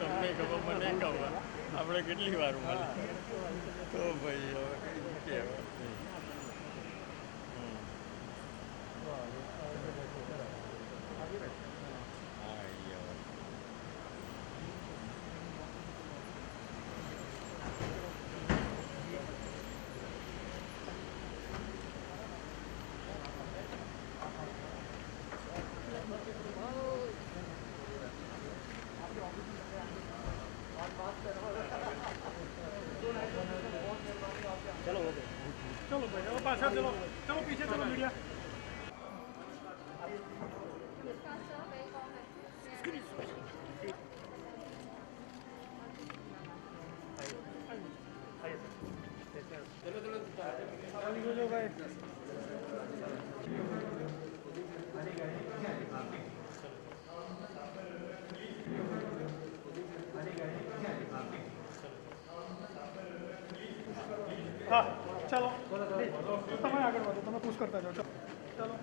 તમને ખબર મને ખબર આપણે કેટલી વાર મળે તો ભાઈ હવે કંઈ કહેવાય चलो भाई चलो पास चलो चलो पीछे चलो मीडिया चलो भाई हाँ चलो તમે આગળ વધો તમે પુશ કરતા જાઓ ચલો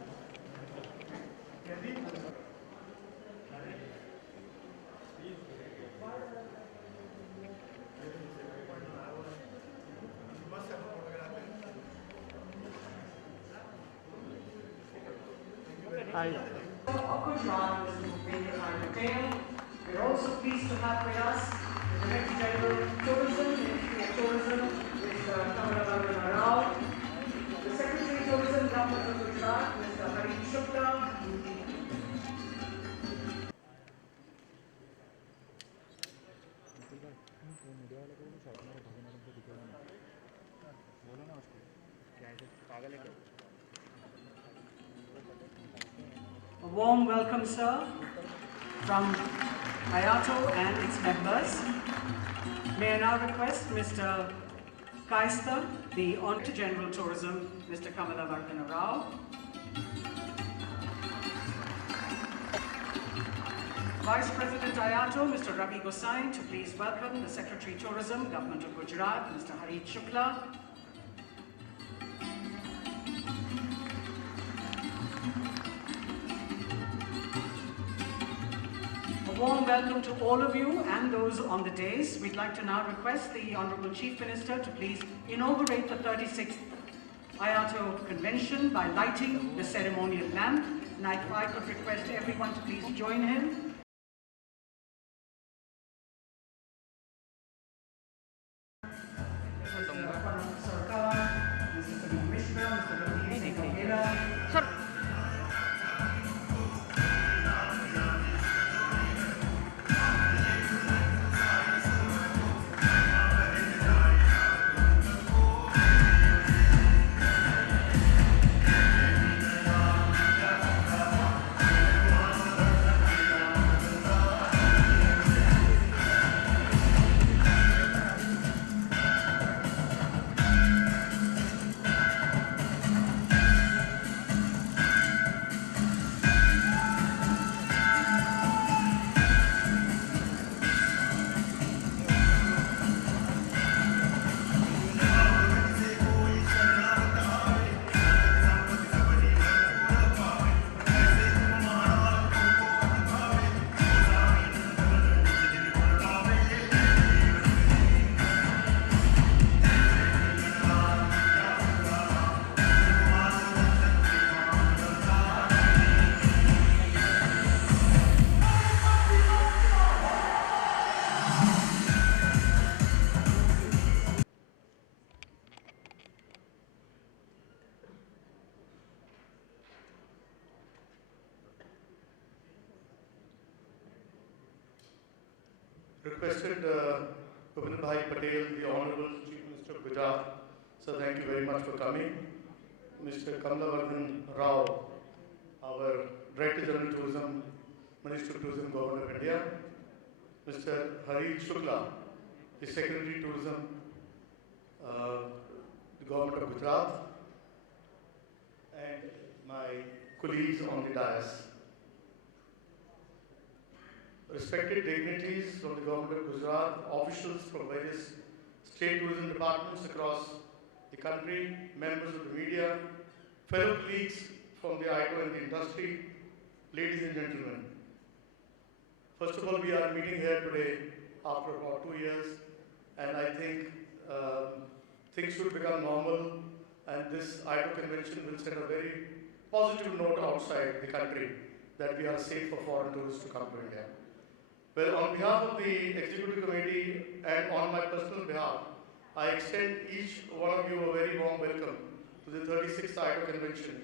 Of Gujarat, Mr. Bhupendra Patel. We're also pleased to have with us the Director General Tourism, Ministry of Tourism, Mr. Kamala, the Secretary Tourism, Govt of Gujarat, Mr. Hareet Shukla. A warm welcome, sir, from IATO and its members. May I now request Mr. Kaista, the Honorary General Tourism, Mr. Kamala Vardhan. Vice President IATO, Mr. Ravi Gosain, to please welcome the Secretary Tourism, Government of Gujarat, Mr. Hareet Shukla. A warm welcome to all of you and those on the dais. We'd like to now request the Honourable Chief Minister to please inaugurate the 36th IATO convention by lighting the ceremonial lamp. And if I could request everyone to please join him. Requested Bhupendra Patel, the Honourable Chief Minister of Gujarat. So thank you very much for coming. Mr. Kamala Vardhan Rao, our Director General Tourism, Minister of Tourism, Government of India. Mr. Hareet Shukla, the Secretary Tourism, the Government of Gujarat, and my colleagues on the dais. Respected dignitaries from the Government of Gujarat, officials from various state tourism departments across the country, members of the media, fellow colleagues from the IATO and the industry, ladies and gentlemen. First of all, we are meeting here today after about 2 years, and I think things should become normal, and this IATO convention will send a very positive note outside the country that we are safe for foreign tourists to come to India. Well, on behalf of the Executive Committee and on my personal behalf, I extend each one of you a very warm welcome to the 36th IATO convention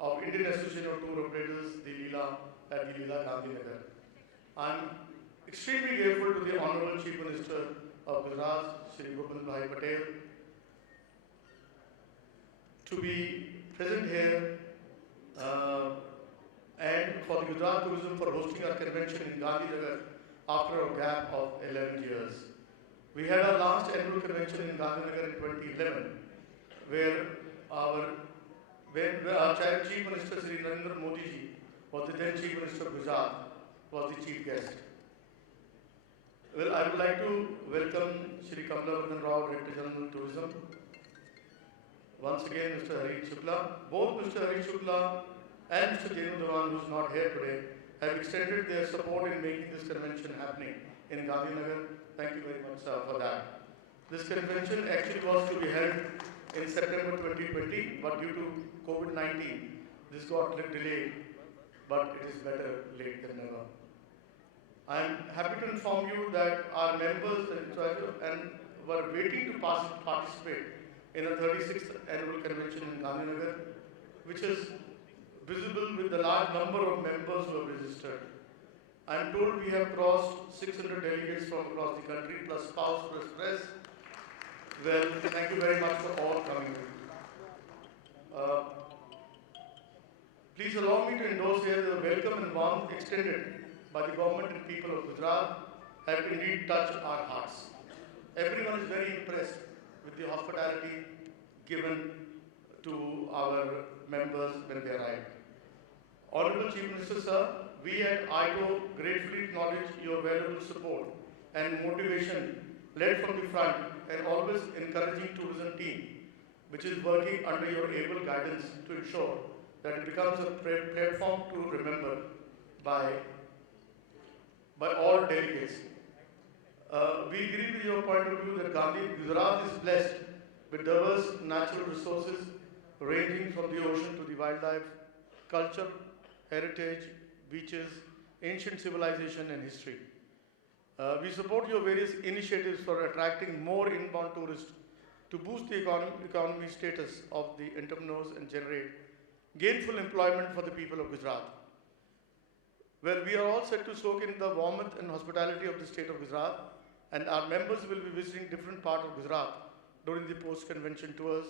of Indian Association of Tour Operators, the Leela at the Leela Gandhinagar. I am extremely grateful to the Honorable Chief Minister of Gujarat, Shri Bhupendra Patel, to be present here and for the Gujarat Tourism for hosting our convention in Gandhinagar after a gap of 11 years. We had our last annual convention in Gandhinagar in 2011, where our Chief Minister Shri Narendra Modi ji was the then Chief Minister of Gujarat, was the chief guest. Well, I would like to welcome Shri Kamala, Director General Tourism. Once again, Mr. Hareet Shukla. Both Mr. Hareet Shukla and Mr. Jenu Dewan, who is not here today, have extended their support in making this convention happening in Gandhinagar. Thank you very much, sir, for that. This convention actually was to be held in September 2020, but due to COVID-19, this got a little delayed, but it is better late than never. I am happy to inform you that our members and were waiting to participate in a 36th annual convention in Gandhinagar, which is visible with the large number of members who have registered. I am told we have crossed 600 delegates from across the country, plus spouse, plus press. Well, thank you very much for all coming. Please allow me to endorse here the welcome and warmth extended by the government and people of Gujarat have indeed touched our hearts. Everyone is very impressed with the hospitality given to our members when they arrived. Honorable Chief Minister, sir, we at IATO gratefully acknowledge your valuable support and motivation led from the front and always encouraging tourism team, which is working under your able guidance to ensure that it becomes a platform to remember by all delegates. We agree with your point of view that Gujarat is blessed with diverse natural resources ranging from the ocean to the wildlife, culture, heritage, beaches, ancient civilization and history. We support your various initiatives for attracting more inbound tourists to boost the economy status of the entrepreneurs and generate gainful employment for the people of Gujarat. Well, we are all set to soak in the warmth and hospitality of the state of Gujarat, and our members will be visiting different parts of Gujarat during the post-convention tours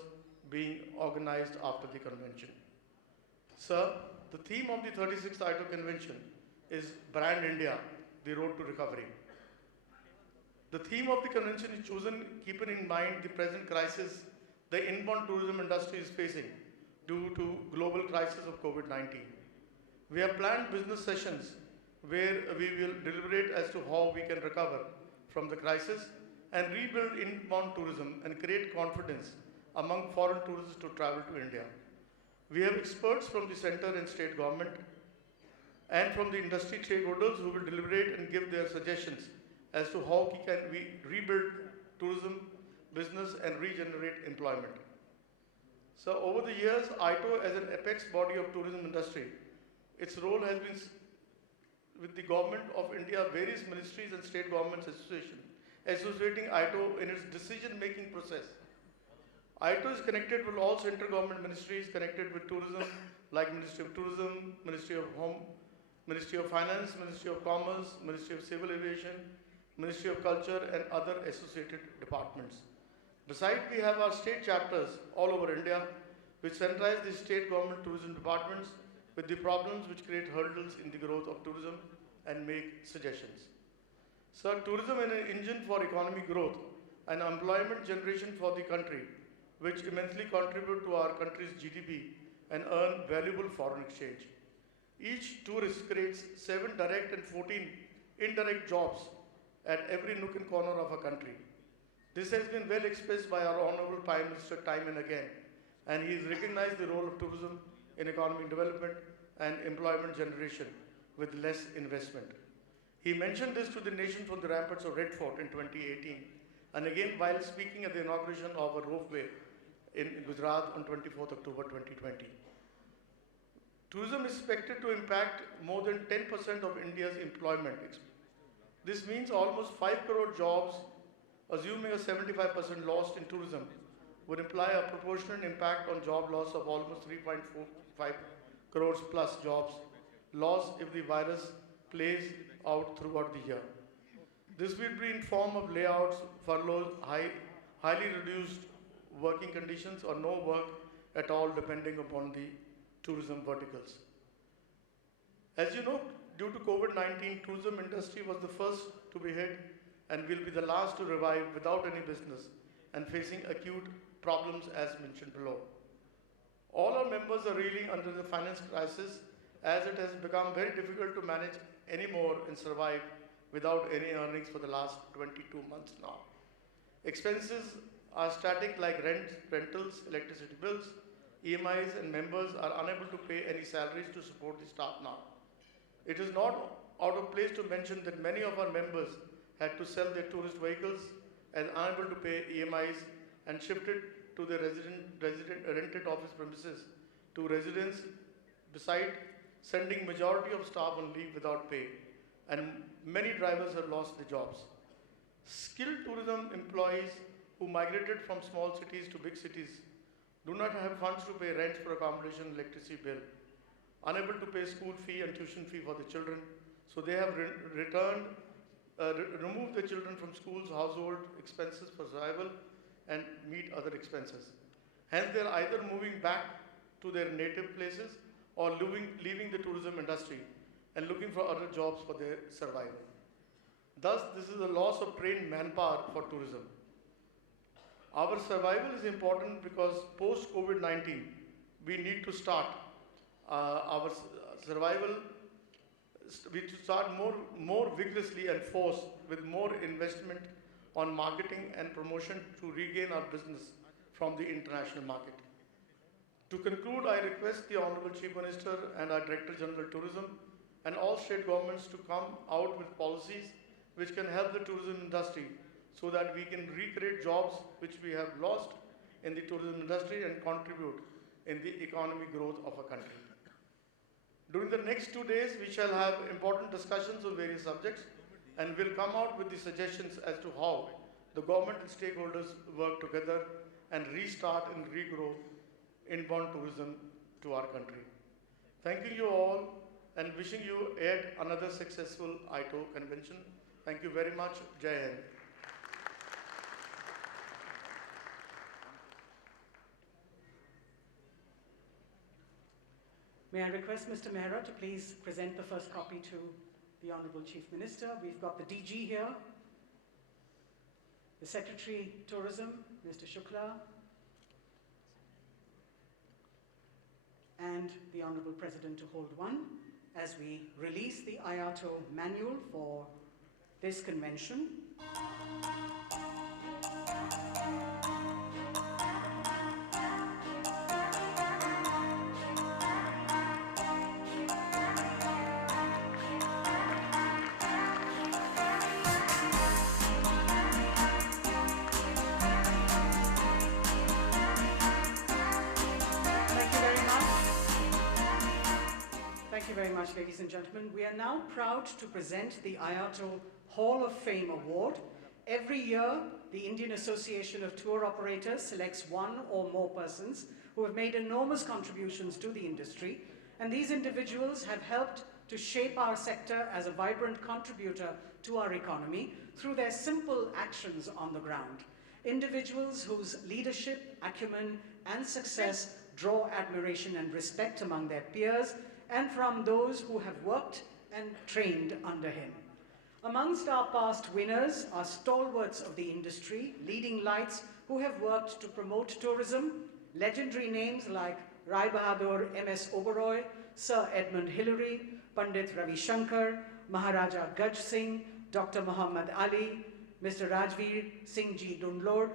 being organized after the convention. Sir, the theme of the 36th IATO convention is Brand India, the Road to Recovery. The theme of the convention is chosen keeping in mind the present crisis the inbound tourism industry is facing due to global crisis of COVID-19. We have planned business sessions where we will deliberate as to how we can recover from the crisis and rebuild inbound tourism and create confidence among foreign tourists to travel to India. We have experts from the center and state government and from the industry stakeholders who will deliberate and give their suggestions as to how we rebuild tourism, business and regenerate employment. So over the years, IATO as an apex body of tourism industry, its role has been with the government of India, various ministries and state governments associating IATO in its decision-making process. IATO is connected with all central government ministries connected with tourism, like Ministry of Tourism, Ministry of Home, Ministry of Finance, Ministry of Commerce, Ministry of Civil Aviation, Ministry of Culture, and other associated departments. Besides, we have our state chapters all over India, which centralize the state government tourism departments with the problems which create hurdles in the growth of tourism and make suggestions. Sir, tourism is an engine for economic growth and employment generation for the country, which immensely contribute to our country's GDP and earn valuable foreign exchange. Each tourist creates 7 direct and 14 indirect jobs at every nook and corner of our country. This has been well expressed by our Honorable Prime Minister time and again, and he has recognized the role of tourism in economic development and employment generation with less investment. He mentioned this to the nation from the ramparts of Red Fort in 2018, and again while speaking at the inauguration of a ropeway in Gujarat on 24th October 2020. Tourism is expected to impact more than 10% of India's employment. This means almost 5 crore jobs, assuming a 75% loss in tourism, would imply a proportionate impact on job loss of almost 3.45 crores plus jobs lost if the virus plays out throughout the year. This will be in form of layouts, furloughs, highly reduced working conditions or no work at all depending upon the tourism verticals. As you know, due to COVID-19, tourism industry was the first to be hit and will be the last to revive without any business and facing acute problems as mentioned below. All our members are reeling under the finance crisis as it has become very difficult to manage anymore and survive without any earnings for the last 22 months now. Expenses are static like rent, rentals, electricity bills, EMIs, and members are unable to pay any salaries to support the staff now. It is not out of place to mention that many of our members had to sell their tourist vehicles as unable to pay EMIs and shifted to their rented office premises to residents, beside sending majority of staff on leave without pay, and many drivers have lost their jobs. Skilled tourism employees who migrated from small cities to big cities do not have funds to pay rents for accommodation, electricity bill, unable to pay school fee and tuition fee for the children, so they have removed the children from schools, household expenses for survival, and meet other expenses. Hence, they are either moving back to their native places or leaving the tourism industry and looking for other jobs for their survival. Thus, this is a loss of trained manpower for tourism. Our survival is important because post-COVID-19, we need to start our survival. We should start more vigorously and force with more investment on marketing and promotion to regain our business from the international market. To conclude, I request the Honorable Chief Minister and our Director General Tourism and all state governments to come out with policies which can help the tourism industry so that we can recreate jobs which we have lost in the tourism industry and contribute in the economic growth of our country. During the next 2 days, we shall have important discussions on various subjects and will come out with the suggestions as to how the government and stakeholders work together and restart and regrow inbound tourism to our country. Thanking you all and wishing you yet another successful IATO convention. Thank you very much. Jai Hind. May I request Mr. Mehra to please present the first copy to the Honorable Chief Minister. We've got the DG here, the Secretary Tourism, Mr. Shukla, and the Honorable President to hold one as we release the IATO manual for this convention. Thank you very much, ladies and gentlemen. We are now proud to present the IATO Hall of Fame Award. Every year, the Indian Association of Tour Operators selects one or more persons who have made enormous contributions to the industry, and these individuals have helped to shape our sector as a vibrant contributor to our economy through their simple actions on the ground. Individuals whose leadership, acumen, and success draw admiration and respect among their peers and from those who have worked and trained under him. Amongst our past winners are stalwarts of the industry, leading lights who have worked to promote tourism, legendary names like Rai Bahadur M.S. Oberoi, Sir Edmund Hillary, Pandit Ravi Shankar, Maharaja Gaj Singh, Dr. Muhammad Ali, Mr. Rajveer Singh Ji Dundlod,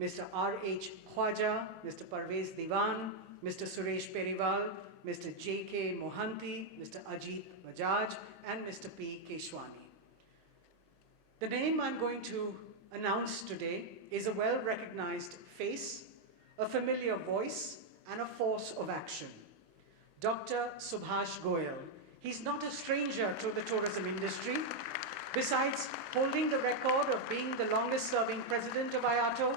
Mr. R.H. Khwaja, Mr. Parvez Diwan, Mr. Suresh Periwal, Mr. J.K. Mohanty, Mr. Ajit Bajaj, and Mr. P. Keshwani. The name I'm going to announce today is a well-recognized face, a familiar voice, and a force of action. Dr. Subhash Goyal. He's not a stranger to the tourism industry. Besides holding the record of being the longest-serving president of IATO,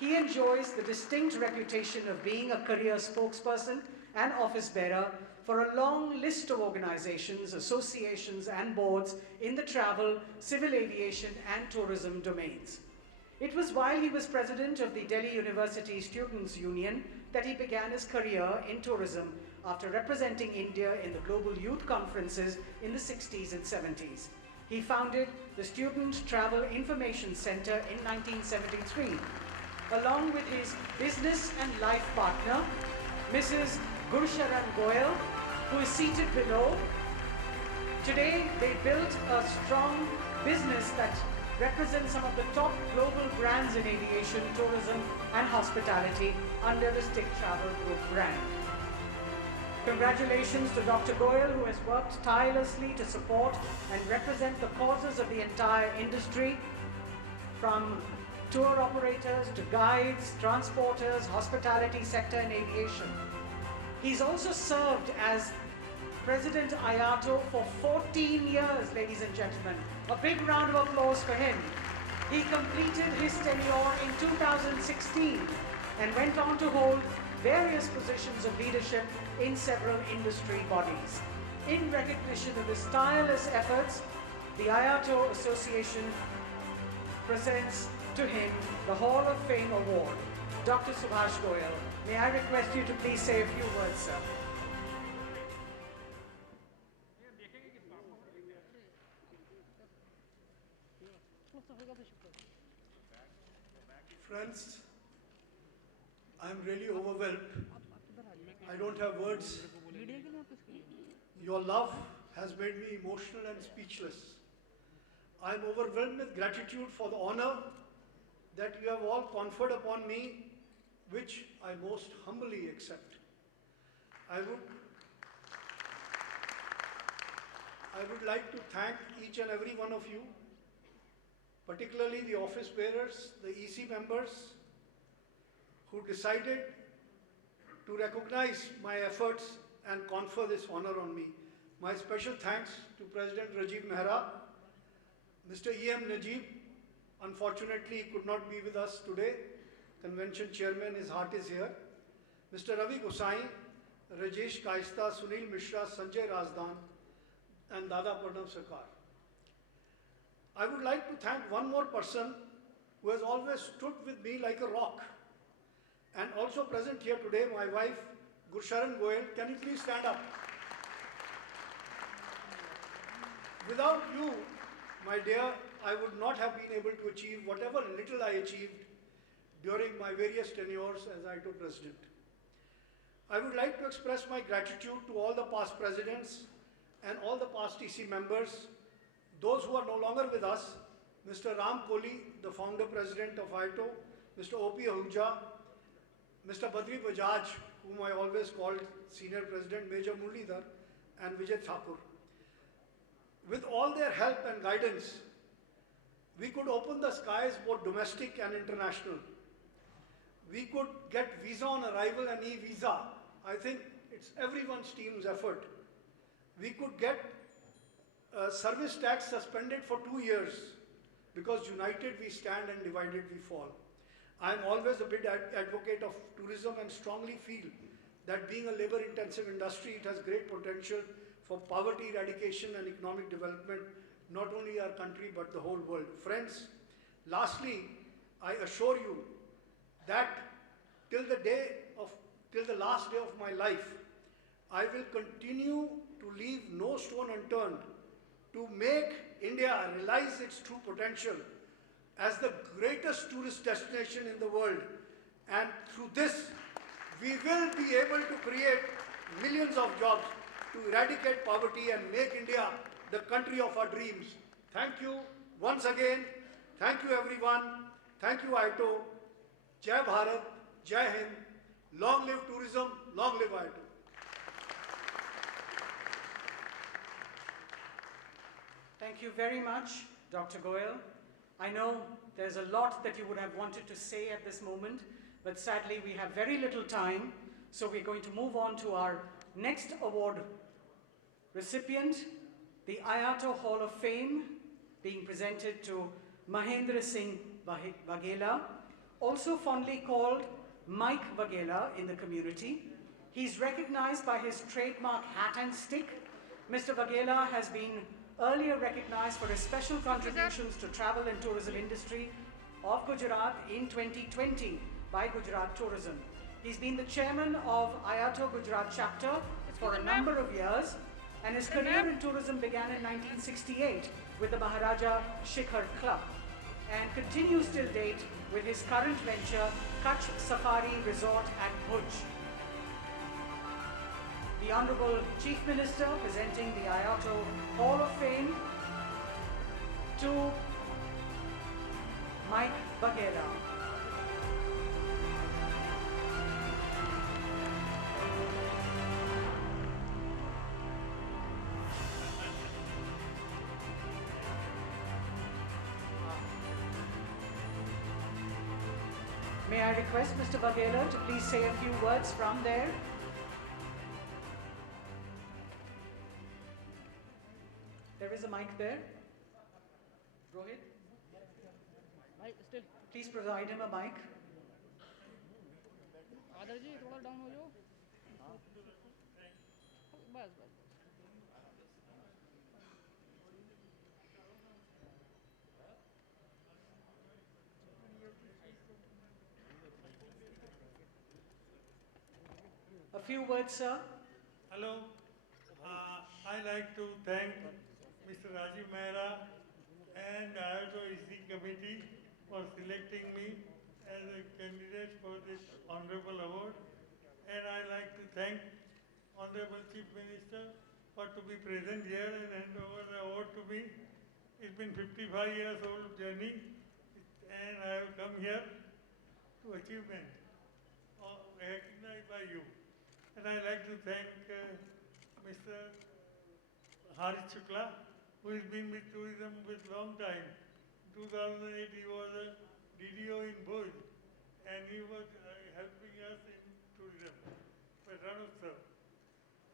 he enjoys the distinct reputation of being a career spokesperson and office bearer for a long list of organizations, associations, and boards in the travel, civil aviation, and tourism domains. It was while he was president of the Delhi University Students' Union that he began his career in tourism after representing India in the global youth conferences in the 60s and 70s. He founded the Student Travel Information Center in 1973, along with his business and life partner, Mrs. Gursharan Goyal, who is seated below. Today, they built a strong business that represents some of the top global brands in aviation, tourism, and hospitality under the Stick Travel Group brand. Congratulations to Dr. Goyal, who has worked tirelessly to support and represent the causes of the entire industry, from tour operators to guides, transporters, hospitality sector, and aviation. He's also served as President IATO for 14 years, ladies and gentlemen. A big round of applause for him. He completed his tenure in 2016 and went on to hold various positions of leadership in several industry bodies. In recognition of his tireless efforts, the IATO Association presents to him the Hall of Fame Award. Dr. Subhash Goyal, may I request you to please say a few words, sir. Friends, I'm really overwhelmed. I don't have words. Your love has made me emotional and speechless. I'm overwhelmed with gratitude for the honor that you have all conferred upon me, which I most humbly accept. I would like to thank each and every one of you, particularly the office bearers, the EC members, who decided to recognize my efforts and confer this honor on me. My special thanks to President Rajiv Mehra, Mr. E.M. Najib. Unfortunately, he could not be with us today. Convention Chairman, his heart is here. Mr. Ravi Gosai, Rajesh Kaista, Sunil Mishra, Sanjay Razdan, and Dada Purnam Sarkar. I would like to thank one more person who has always stood with me like a rock. And also present here today, my wife, Gursharan Goyal. Can you please stand up? Without you, my dear, I would not have been able to achieve whatever little I achieved during my various tenures as IATO President. I would like to express my gratitude to all the past presidents and all the past EC members, those who are no longer with us, Mr. Ram Kohli, the founder president of IATO, Mr. O.P. Ahuja, Mr. Badri Bajaj, whom I always called Senior President, Major Muralidhar, and Vijay Thakur. With all their help and guidance, we could open the skies both domestic and international. We could get visa on arrival and e-visa. I think it's everyone's team's effort. We could get service tax suspended for 2 years, because united we stand and divided we fall. I'm always a big advocate of tourism and strongly feel that being a labor-intensive industry, it has great potential for poverty eradication and economic development, not only our country but the whole world. Friends, lastly, I assure you that till the last day of my life, I will continue to leave no stone unturned to make India realize its true potential as the greatest tourist destination in the world. And through this, we will be able to create millions of jobs to eradicate poverty and make India the country of our dreams. Thank you once again. Thank you everyone. Thank you IATO. Jai Bharat, Jai Hind. Long live tourism, long live IATO. Thank you very much, Dr. Goyal. I know there's a lot that you would have wanted to say at this moment, but sadly we have very little time, so we're going to move on to our next award recipient, the IATO Hall of Fame, being presented to Mahendra Singh Waghela, also fondly called Mike Waghela in the community. He's recognized by his trademark hat and stick. Mr. Waghela has been earlier recognized for his special contributions to travel and tourism industry of Gujarat in 2020 by Gujarat Tourism. He's been the chairman of IATO Gujarat chapter for a number of years, and his career in tourism began in 1968 with the Maharaja Shikhar Club and continues till date with his current venture, Kutch Safari Resort at Bhuj. The Honorable Chief Minister presenting the IATO Hall of Fame to Mike Waghela. May I request Mr. Waghela to please say a few words from there? There is a mic there. Rohit? Mic still. Please provide him a mic. आदर जी थोड़ा down हो जाओ बस बस A few words, sir. Hello. I like to thank Mr. Rajiv Mehra and IATO EC committee for selecting me as a candidate for this honorable award. And I like to thank Honorable Chief Minister for to be present here and hand over the award to me. It's been 55 years old journey and I have come here to achievement recognized by you. And I like to thank Mr. Hareet Shukla, who has been with tourism with long time. In 2008 he was a DDO in Bhuj and he was helping us in tourism for Ranotsav.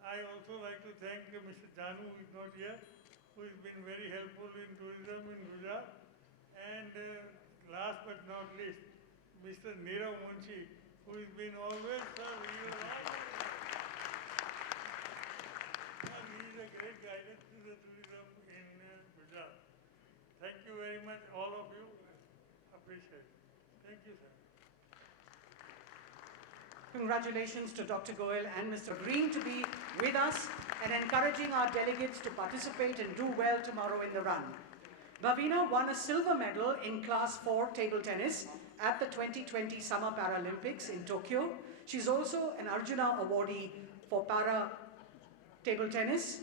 I also like to thank Mr. Janu, who is not here, who has been very helpful in tourism in Gujarat. And last but not least, Mr. Nirav Munshi, who has been always, sir, and he is a great guidance to the tourism in Gujarat. Thank you very much, all of you. Appreciate it. Thank you, sir. Congratulations to Dr. Goyal and Mr. Green to be with us and encouraging our delegates to participate and do well tomorrow in the run. Bhavina won a silver medal in Class 4 table tennis at the 2020 Summer Paralympics in Tokyo. She's also an Arjuna awardee for para table tennis.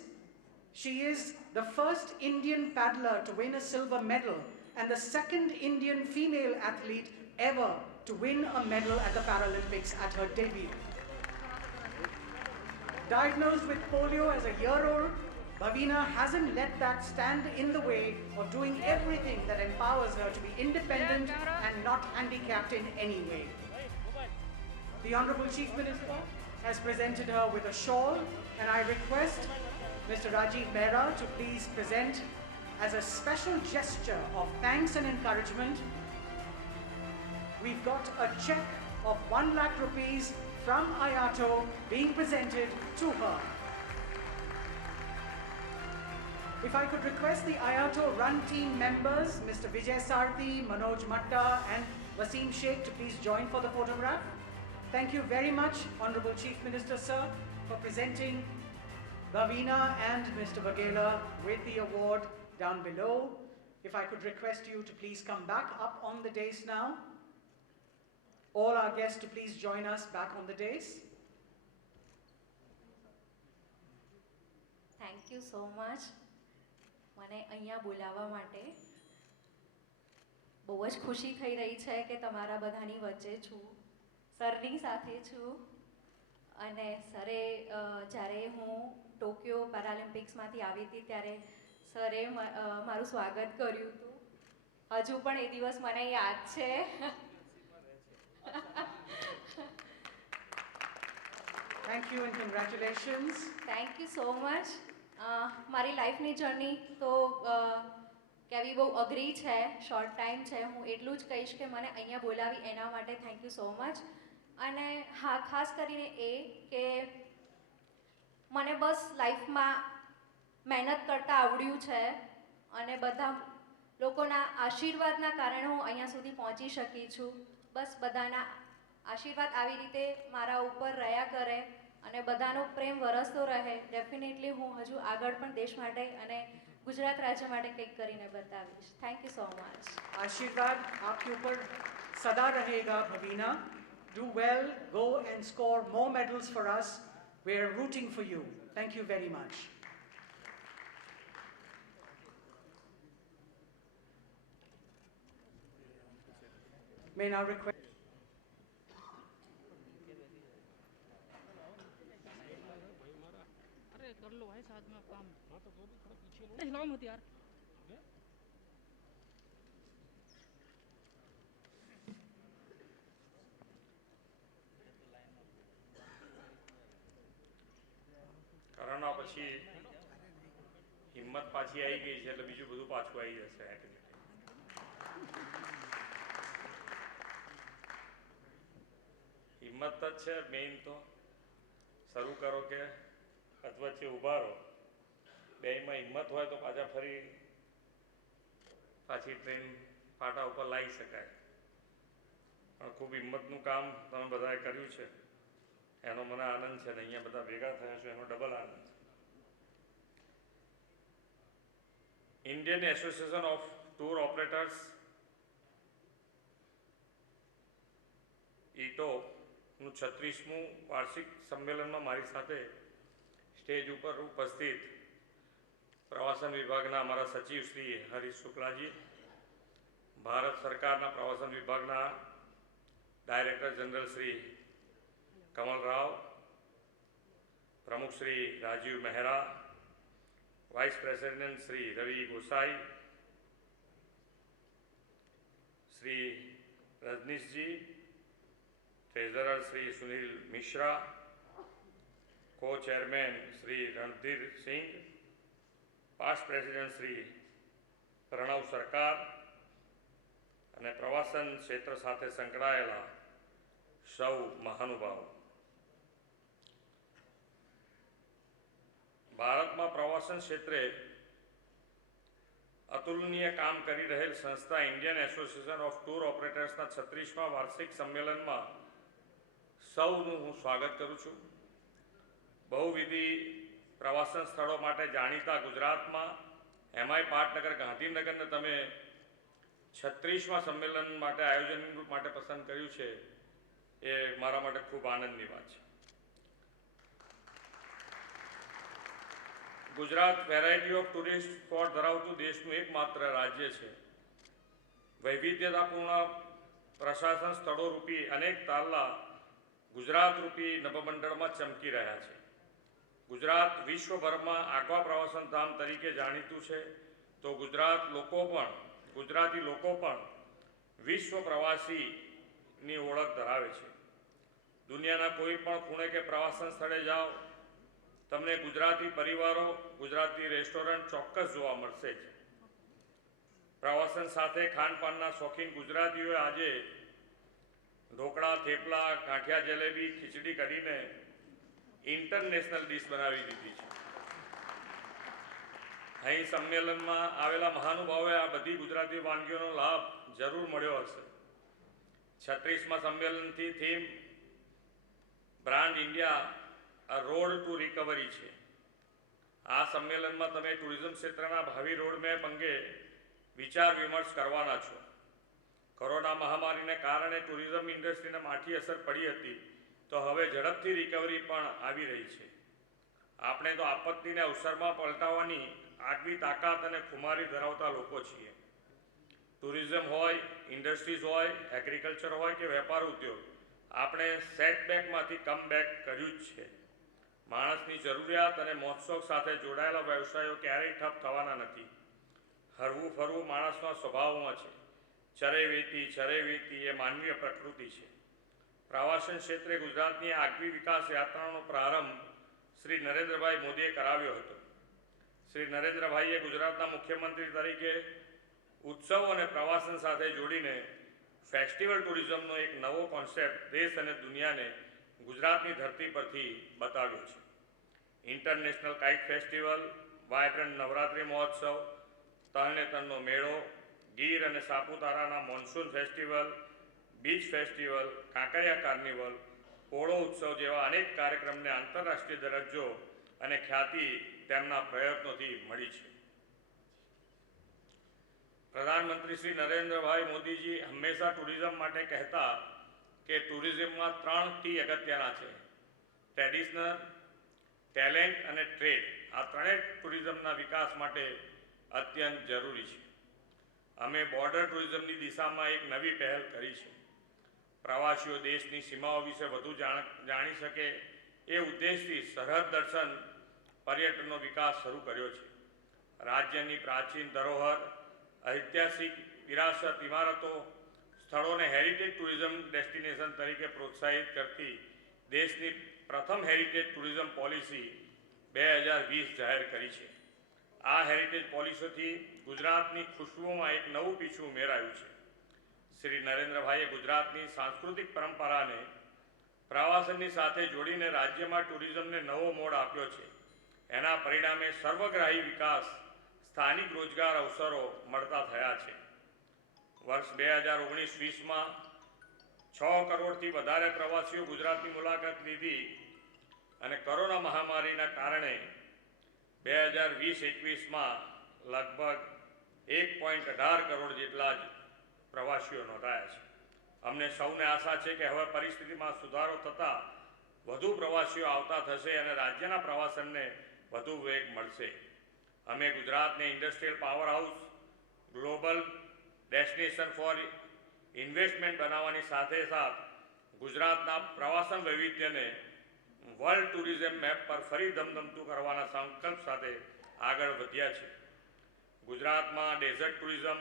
She is the first Indian paddler to win a silver medal and the second Indian female athlete ever to win a medal at the Paralympics at her debut. Diagnosed with polio as a year-old, Bhavina hasn't let that stand in the way of doing everything that empowers her to be independent and not handicapped in any way. The Honorable Chief Minister has presented her with a shawl, and I request Mr. Rajiv Mehra to please present as a special gesture of thanks and encouragement. We've got a check of 1 lakh rupees from IATO being presented to her. If I could request the IATO run team members, Mr. Vijay Sarthi, Manoj Matta and Wasim Sheikh to please join for the photograph. Thank you very much, Honorable Chief Minister, sir, for presenting Bhavina and Mr. Vagela with the award down below. If I could request you to please come back up on the dais now. All our guests to please join us back on the dais. Thank you so much મને અહીંયા બોલાવવા માટે બહુ જ ખુશી થઈ રહી છે કે તમારા બધાની વચ્ચે છું સરની સાથે છું અને સરે જ્યારે હું ટોક્યો પેરાલિમ્પિક્સમાંથી આવી હતી ત્યારે સરે મારું સ્વાગત કર્યું હતું હજુ પણ એ દિવસ મને યાદ છે Thank you and congratulations. Thank you so much મારી લાઈફની જર્ની તો કહેવી બહુ અઘરી છે શોર્ટ ટાઈમ છે હું એટલું જ કહીશ કે મને અહીંયા બોલાવી એના માટે થેન્ક યુ સો મચ અને હા ખાસ કરીને એ કે મને બસ લાઈફમાં મહેનત કરતાં આવડ્યું છે અને બધા લોકોના આશીર્વાદના કારણે હું અહીંયા સુધી પહોંચી શકી છું બસ બધાના આશીર્વાદ આવી રીતે મારા ઉપર રહ્યા કરે અને બધાનો પ્રેમ વરસતો રહે ડેફિનેટલી હું હજુ આગળ પણ દેશ માટે અને ગુજરાત રાજ્ય માટે કંઈક કરીને બતાવીશ થેન્ક યુ સો મચ आशीर्वाद आपके ऊपर सदा रहेगा भवीना. Do well, go and score more medals for us. We're rooting for you. Thank you very much. May now request अरे कर लो भाई साथ में काम हाँ तो वो भी थोड़ा पीछे लो हिलाओ मत यार કોરોના પછી હિંમત પાછી આવી ગઈ છે એટલે બીજું બધું પાછું આવી જશે હિંમત જ છે મેઇન તો શરૂ કરો કે વચ્ચે ઊભા રહો બેમાં હિંમત હોય તો પાછા ફરી પાછી ટ્રેન પાટા ઉપર લાવી શકાય પણ ખૂબ હિંમતનું કામ તમે બધાએ કર્યું છે એનો મને આનંદ છે ને અહીંયા બધા ભેગા થયા છો એનો ડબલ આનંદ છે Indian Association of Tour Operators ઈટોનું 36મું વાર્ષિક સંમેલનમાં મારી સાથે સ્ટેજ ઉપર ઉપસ્થિત પ્રવાસન વિભાગના અમારા સચિવ શ્રી હરીત શુક્લાજી ભારત સરકારના પ્રવાસન વિભાગના ડાયરેક્ટર જનરલ શ્રી કમલ રાવ પ્રમુખ શ્રી રાજીવ મહેરા વાઇસ પ્રેસિડેન્ટ શ્રી રવિ ગોસાઈ શ્રી રજનીશજી treasurer Shri Sunil Mishra co-chairman Shri Randhir Singh, past president Shri Pranav Sarkar અને પ્રવાસન ક્ષેત્ર સાથે સંકળાયેલા સૌ મહાનુભાવો ભારતમાં પ્રવાસન ક્ષેત્રે અતુલનીય કામ કરી રહેલ સંસ્થા ઇન્ડિયન એસોસિએશન ઓફ ટૂર ઓપરેટર્સના 36મા વાર્ષિક સંમેલનમાં સૌનું હું સ્વાગત કરું છું બહુવિધ પ્રવાસન સ્થળો માટે જાણીતા ગુજરાતમાં એમાંય પાટનગર ગાંધીનગરને તમે 36મા સંમેલન માટે આયોજન માટે પસંદ કર્યું છે એ મારા માટે ખૂબ આનંદની વાત છે Gujarat variety of tourist spot ધરાવતું દેશનું એકમાત્ર રાજ્ય છે વૈવિધ્યતાપૂર્ણ પ્રશાસન સ્થળો રૂપી અનેક તારલા ગુજરાત રૂપી નભમંડળમાં ચમકી રહ્યા છે ગુજરાત વિશ્વભરમાં આગવા પ્રવાસન ધામ તરીકે જાણીતું છે તો ગુજરાતી લોકો પણ વિશ્વ પ્રવાસીની ઓળખ ધરાવે છે દુનિયાના કોઈ પણ ખૂણે કે પ્રવાસન સ્થળે જાઓ તમને ગુજરાતી પરિવારો ગુજરાતી રેસ્ટોરન્ટ ચોક્કસ જોવા મળશે જ પ્રવાસન સાથે ખાનપાનના શોખીન ગુજરાતીઓએ આજે ઢોકળા થેપલા ગાંઠિયા જલેબી ખીચડી કઢીને ઇન્ટરનેશનલ ડિશ બનાવી દીધી છે અહીં સંમેલનમાં આવેલા મહાનુભાવોએ આ બધી ગુજરાતી વાનગીઓનો લાભ જરૂર મળ્યો હશે 36મા સંમેલનથી theme brand India a road to recovery છે આ સંમેલનમાં તમે ટુરિઝમ ક્ષેત્રના ભાવિ રોડમેપ અંગે વિચાર વિમર્શ કરવાના છો. કોરોના મહામારીને કારણે ટુરિઝમ ઇન્ડસ્ટ્રીને માઠી અસર પડી હતી, તો હવે ઝડપથી રિકવરી પણ આવી રહી છે. આપણે તો આપત્તિને અવસરમાં પલટાવવાની આગવી તાકાત અને ખુમારી ધરાવતા લોકો છીએ. ટુરિઝમ હોય, ઇન્ડસ્ટ્રીઝ હોય, એગ્રીકલ્ચર હોય કે વેપાર ઉદ્યોગ, આપણે સેટબેકમાંથી કમબેક કર્યું જ છે. માણસની જરૂરિયાત અને મોજશોખ સાથે જોડાયેલા વ્યવસાયો ક્યારેય ઠપ થવાના નથી. હરવું ફરવું માણસના સ્વભાવમાં છે. ચરે વેતી એ માનવીય પ્રકૃતિ છે. પ્રવાસન ક્ષેત્રે ગુજરાતની આગવી વિકાસ યાત્રાનો પ્રારંભ શ્રી નરેન્દ્રભાઈ મોદીએ કરાવ્યો હતો. શ્રી નરેન્દ્રભાઈએ ગુજરાતના મુખ્યમંત્રી તરીકે ઉત્સવ અને પ્રવાસન સાથે જોડીને ફેસ્ટિવલ ટુરિઝમનો એક નવો કોન્સેપ્ટ દેશ અને દુનિયાને ગુજરાતની ધરતી પરથી બતાવ્યો છે. International kite festival, vibrant Navratri મહોત્સવ, તરણેતરનો મેળો, ગીર અને સાપુતારાના monsoon festival, beach festival, Kankaria carnival, Polo ઉત્સવ જેવા અનેક કાર્યક્રમને આંતરરાષ્ટ્રીય દરજ્જો અને ખ્યાતિ તેમના પ્રયત્નોથી મળી છે. પ્રધાનમંત્રી શ્રી નરેન્દ્રભાઈ મોદીજી હંમેશા ટુરિઝમ માટે કહેતા કે ટુરિઝમમાં 3 T અગત્યના છે: ટ્રેડિશનલ, ટેલેન્ટ અને ટ્રેડ. આ ત્રણેય ટુરિઝમના વિકાસ માટે અત્યંત જરૂરી છે. અમે બોર્ડર ટુરિઝમની દિશામાં એક નવી પહેલ કરી છે. પ્રવાસીઓ દેશની સીમાઓ વિશે વધુ જાણી શકે એ ઉદ્દેશથી સરહદ દર્શન પર્યટનનો વિકાસ શરૂ કર્યો છે. રાજ્યની પ્રાચીન ધરોહર, ઐતિહાસિક વિરાસત, ઇમારતો, સ્થળોને હેરિટેજ ટુરિઝમ ડેસ્ટિનેશન તરીકે પ્રોત્સાહિત કરતી દેશની પ્રથમ હેરિટેજ ટુરિઝમ પોલિસી 2020 જાહેર કરી છે. આ હેરિટેજ પોલિસીથી ગુજરાતની ખુશ્બુઓમાં એક નવું પીછું ઉમેરાયું છે. શ્રી નરેન્દ્રભાઈએ ગુજરાતની સાંસ્કૃતિક પરંપરાને પ્રવાસનની સાથે જોડીને રાજ્યમાં ટુરિઝમને નવો મોડ આપ્યો છે. એના પરિણામે સર્વગ્રાહી વિકાસ, સ્થાનિક રોજગાર અવસરો મળતા થયા છે. વર્ષ 2019-20માં 6 કરોડથી વધારે પ્રવાસીઓ ગુજરાતની મુલાકાત લીધી અને કોરોના મહામારીના કારણે 2020-21માં લગભગ 1.18 કરોડ જેટલા જ પ્રવાસીઓ નોંધાયા છે. અમને સૌને આશા છે કે હવે પરિસ્થિતિમાં સુધારો થતાં વધુ પ્રવાસીઓ આવતા થશે અને રાજ્યના પ્રવાસનને વધુ વેગ મળશે. અમે ગુજરાતને industrial power house, global destination for investment બનાવવાની સાથે ગુજરાતના પ્રવાસન વૈવિધ્યને વર્લ્ડ ટુરિઝમ મેપ પર ફરી ધમધમતું કરવાના સંકલ્પ સાથે આગળ વધ્યા છે. ગુજરાતમાં desert tourism,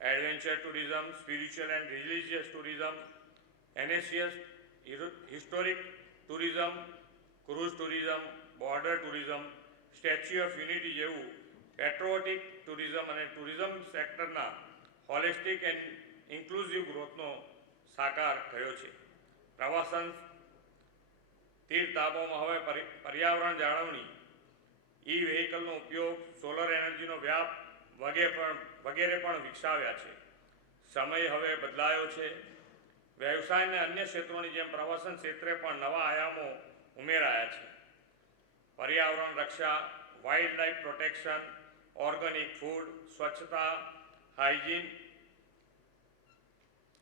adventure tourism, spiritual and religious tourism, ancient historic tourism, cruise tourism, border tourism, Statue of Unity જેવું પેટ્રોટિક ટુરિઝમ અને ટુરિઝમ સેક્ટરના હોલિસ્ટિક એન્ડ ઇન્ક્લુઝિવ ગ્રોથનો સાકાર થયો છે. પ્રવાસન તીર્થધામોમાં હવે પર્યાવરણ જાળવણી, ઈ વ્હીકલનો ઉપયોગ, સોલર એનર્જીનો વ્યાપ વગેરે પણ વિકસાવ્યા છે. સમય હવે બદલાયો છે. વ્યવસાય અને અન્ય ક્ષેત્રોની જેમ પ્રવાસન ક્ષેત્રે પણ નવા આયામો ઉમેરાયા છે. પર્યાવરણ રક્ષા, wild life protection, organic food, સ્વચ્છતા, હાઇજીન,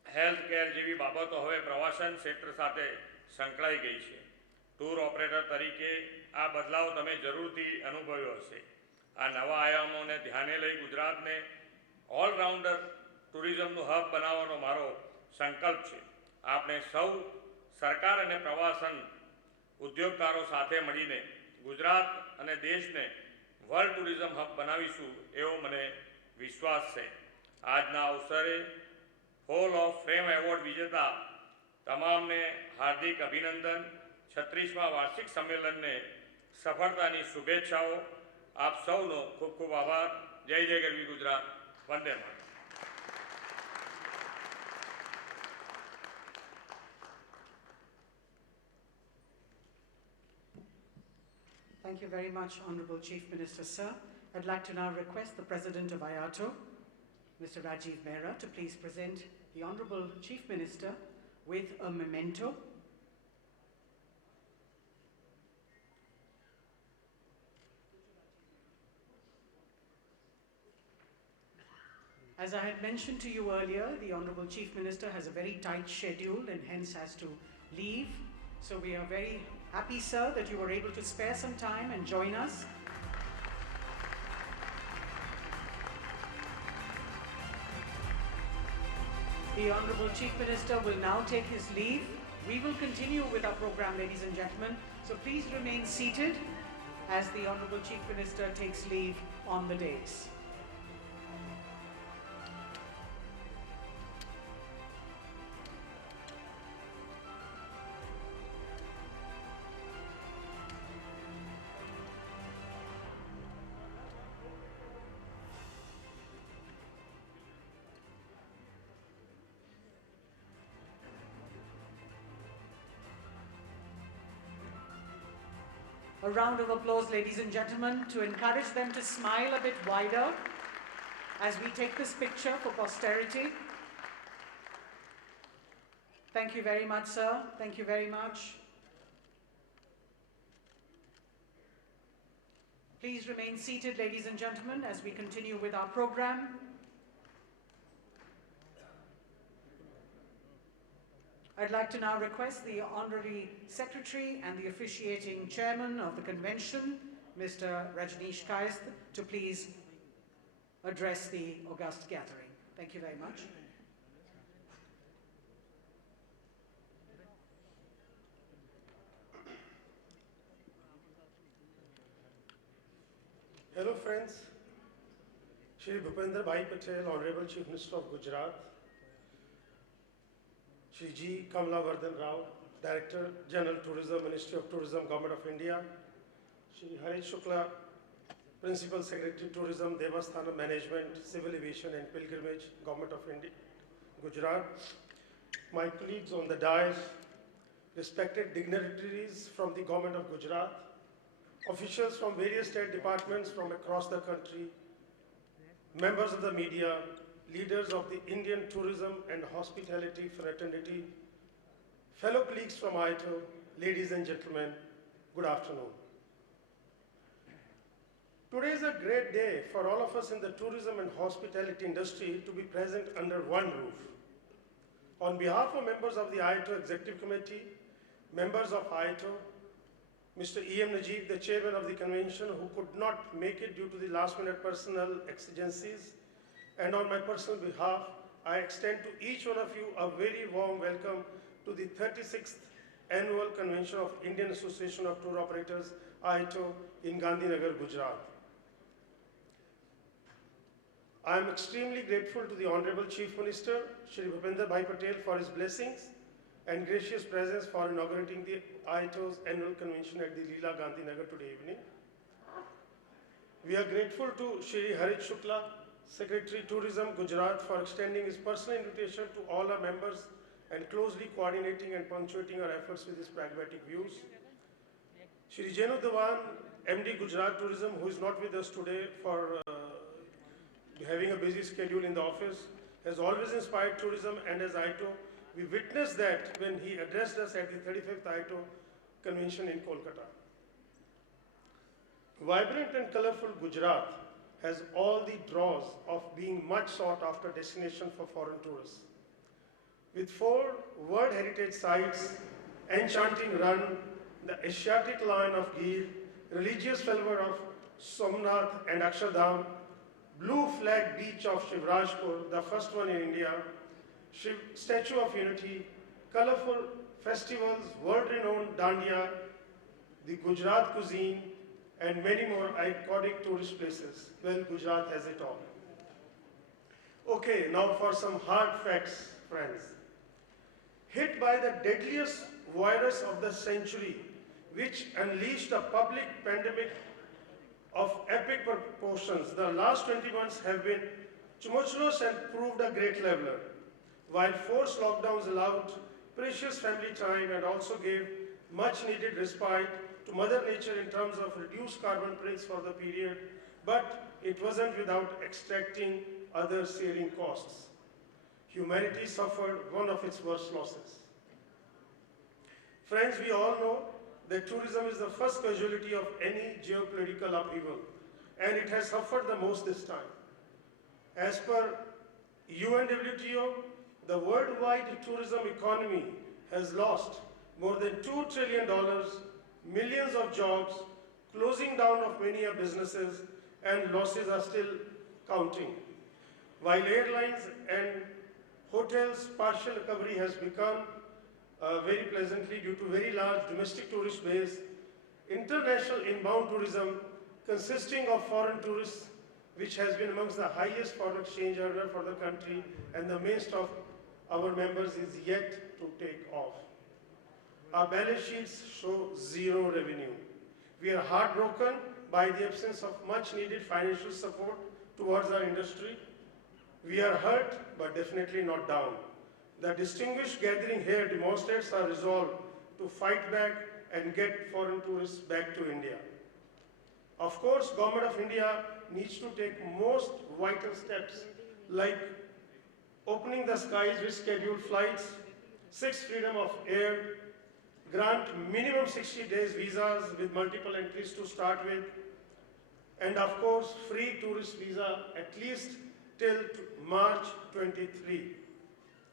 હેલ્થ કેર જેવી બાબતો હવે પ્રવાસન ક્ષેત્ર સાથે સંકળાઈ ગઈ છે. ટૂર ઓપરેટર તરીકે આ બદલાવ તમે જરૂરથી અનુભવ્યો હશે. આ નવા આયામોને ધ્યાને લઈ ગુજરાતને ઓલરાઉન્ડર ટુરિઝમનું હબ બનાવવાનો મારો સંકલ્પ છે. આપણે સૌ સરકાર અને પ્રવાસન ઉદ્યોગકારો સાથે મળીને ગુજરાત અને દેશને વર્લ્ડ ટુરિઝમ હબ બનાવીશું એવો મને વિશ્વાસ છે. આજના અવસરે હોલ ઓફ ફેમ એવોર્ડ વિજેતા તમામને હાર્દિક અભિનંદન. 36મા વાર્ષિક સંમેલનને સફળતાની શુભેચ્છાઓ. આપ સૌનો ખૂબ ખૂબ આભાર. જય જય ગરવી Gujarat. Vande Mataram. Thank you very much, Honourable Chief Minister, sir. I'd like to now request the President of IATO, Mr. Rajiv Mehra, to please present the Honourable Chief Minister with a memento. As I had mentioned to you earlier, the Honorable Chief Minister has a very tight schedule and hence has to leave. So we are very happy, sir, that you were able to spare some time and join us. The Honorable Chief Minister will now take his leave. We will continue with our program, ladies and gentlemen. So please remain seated as the Honorable Chief Minister takes leave on the dais. A round of applause, ladies and gentlemen, to encourage them to smile a bit wider as we take this picture for posterity. Thank you very much, sir. Thank you very much. Please remain seated, ladies and gentlemen, as we continue with our program. I'd like to now request the Honorary Secretary and the officiating Chairman of the Convention, Mr. Rajneesh Kaist, to please address the august gathering. Thank you very much. Hello friends, Shri Bhupendra Patel, Honorable Chief Minister of Gujarat, Shri Kamala Vardhan Rao, Director General Tourism, Ministry of Tourism, Govt of India, Shri Hareet Shukla, Principal Secretary Tourism, Devasthana Management, Civil Aviation and Pilgrimage, Govt of India, Gujarat, my colleagues on the dais, respected dignitaries from the Government of Gujarat, officials from various state departments from across the country, members of the media, leaders of the Indian tourism and hospitality fraternity, fellow colleagues from IATO, ladies and gentlemen, good afternoon. Today is a great day for all of us in the tourism and hospitality industry to be present under one roof. On behalf of members of the IATO Executive Committee, members of IATO, Mr. E.M. Najib, the chairman of the convention, who could not make it due to the last-minute personal exigencies, and on my personal behalf, I extend to each one of you a very warm welcome to the 36th Annual Convention of Indian Association of Tour Operators, IATO, in Gandhinagar, Gujarat. I am extremely grateful to the Honorable Chief Minister, Shri Bhupendra Patel, for his blessings and gracious presence for inaugurating the IATO's annual convention at the Leela Gandhinagar today evening. We are grateful to Shri Hareet Shukla, Secretary Tourism, Gujarat, for extending his personal invitation to all our members and closely coordinating and punctuating our efforts with his pragmatic views. Shri Jenu Dewan, MD Gujarat Tourism, who is not with us today for having a busy schedule in the office, has always inspired tourism, and as IATO, we witnessed that when he addressed us at the 35th IATO convention in Kolkata. Vibrant and colorful Gujarat has all the draws of being much sought after destination for foreign tourists. With 4 World Heritage Sites, Enchanting Run, the Asiatic Lion of Gir, religious fervor of Somnath and Akshardham, Blue Flag Beach of Shivrajpur, the first one in India, Statue of Unity, colorful festivals, world-renowned Dandiya, the Gujarat cuisine, and many more iconic tourist places. Well, Gujarat has it all. Okay, now for some hard facts, friends. Hit by the deadliest virus of the century, which unleashed a public pandemic of epic proportions, the last 20 months have been tumultuous and proved a great leveler. While forced lockdowns allowed precious family time and also gave much needed respite to Mother Nature in terms of reduced carbon prints for the period, but it wasn't without extracting other searing costs. Humanity suffered one of its worst losses. Friends, we all know that tourism is the first casualty of any geopolitical upheaval, and it has suffered the most this time. As per UNWTO, the worldwide tourism economy has lost more than $2 trillion, millions of jobs, closing down of many businesses, and losses are still counting. While airlines and hotels' partial recovery has become very pleasantly due to very large domestic tourist base, international inbound tourism consisting of foreign tourists, which has been amongst the highest foreign exchange earner for the country and the mainstay of our members, is yet to take off. Our balance sheets show zero revenue. We are heartbroken by the absence of much needed financial support towards our industry. We are hurt, but definitely not down. The distinguished gathering here demonstrates our resolve to fight back and get foreign tourists back to India. Of course, Government of India needs to take most vital steps like opening the skies with scheduled flights, 6 freedom of air, grant minimum 60 days visas with multiple entries to start with, and of course, free tourist visa at least till March 23,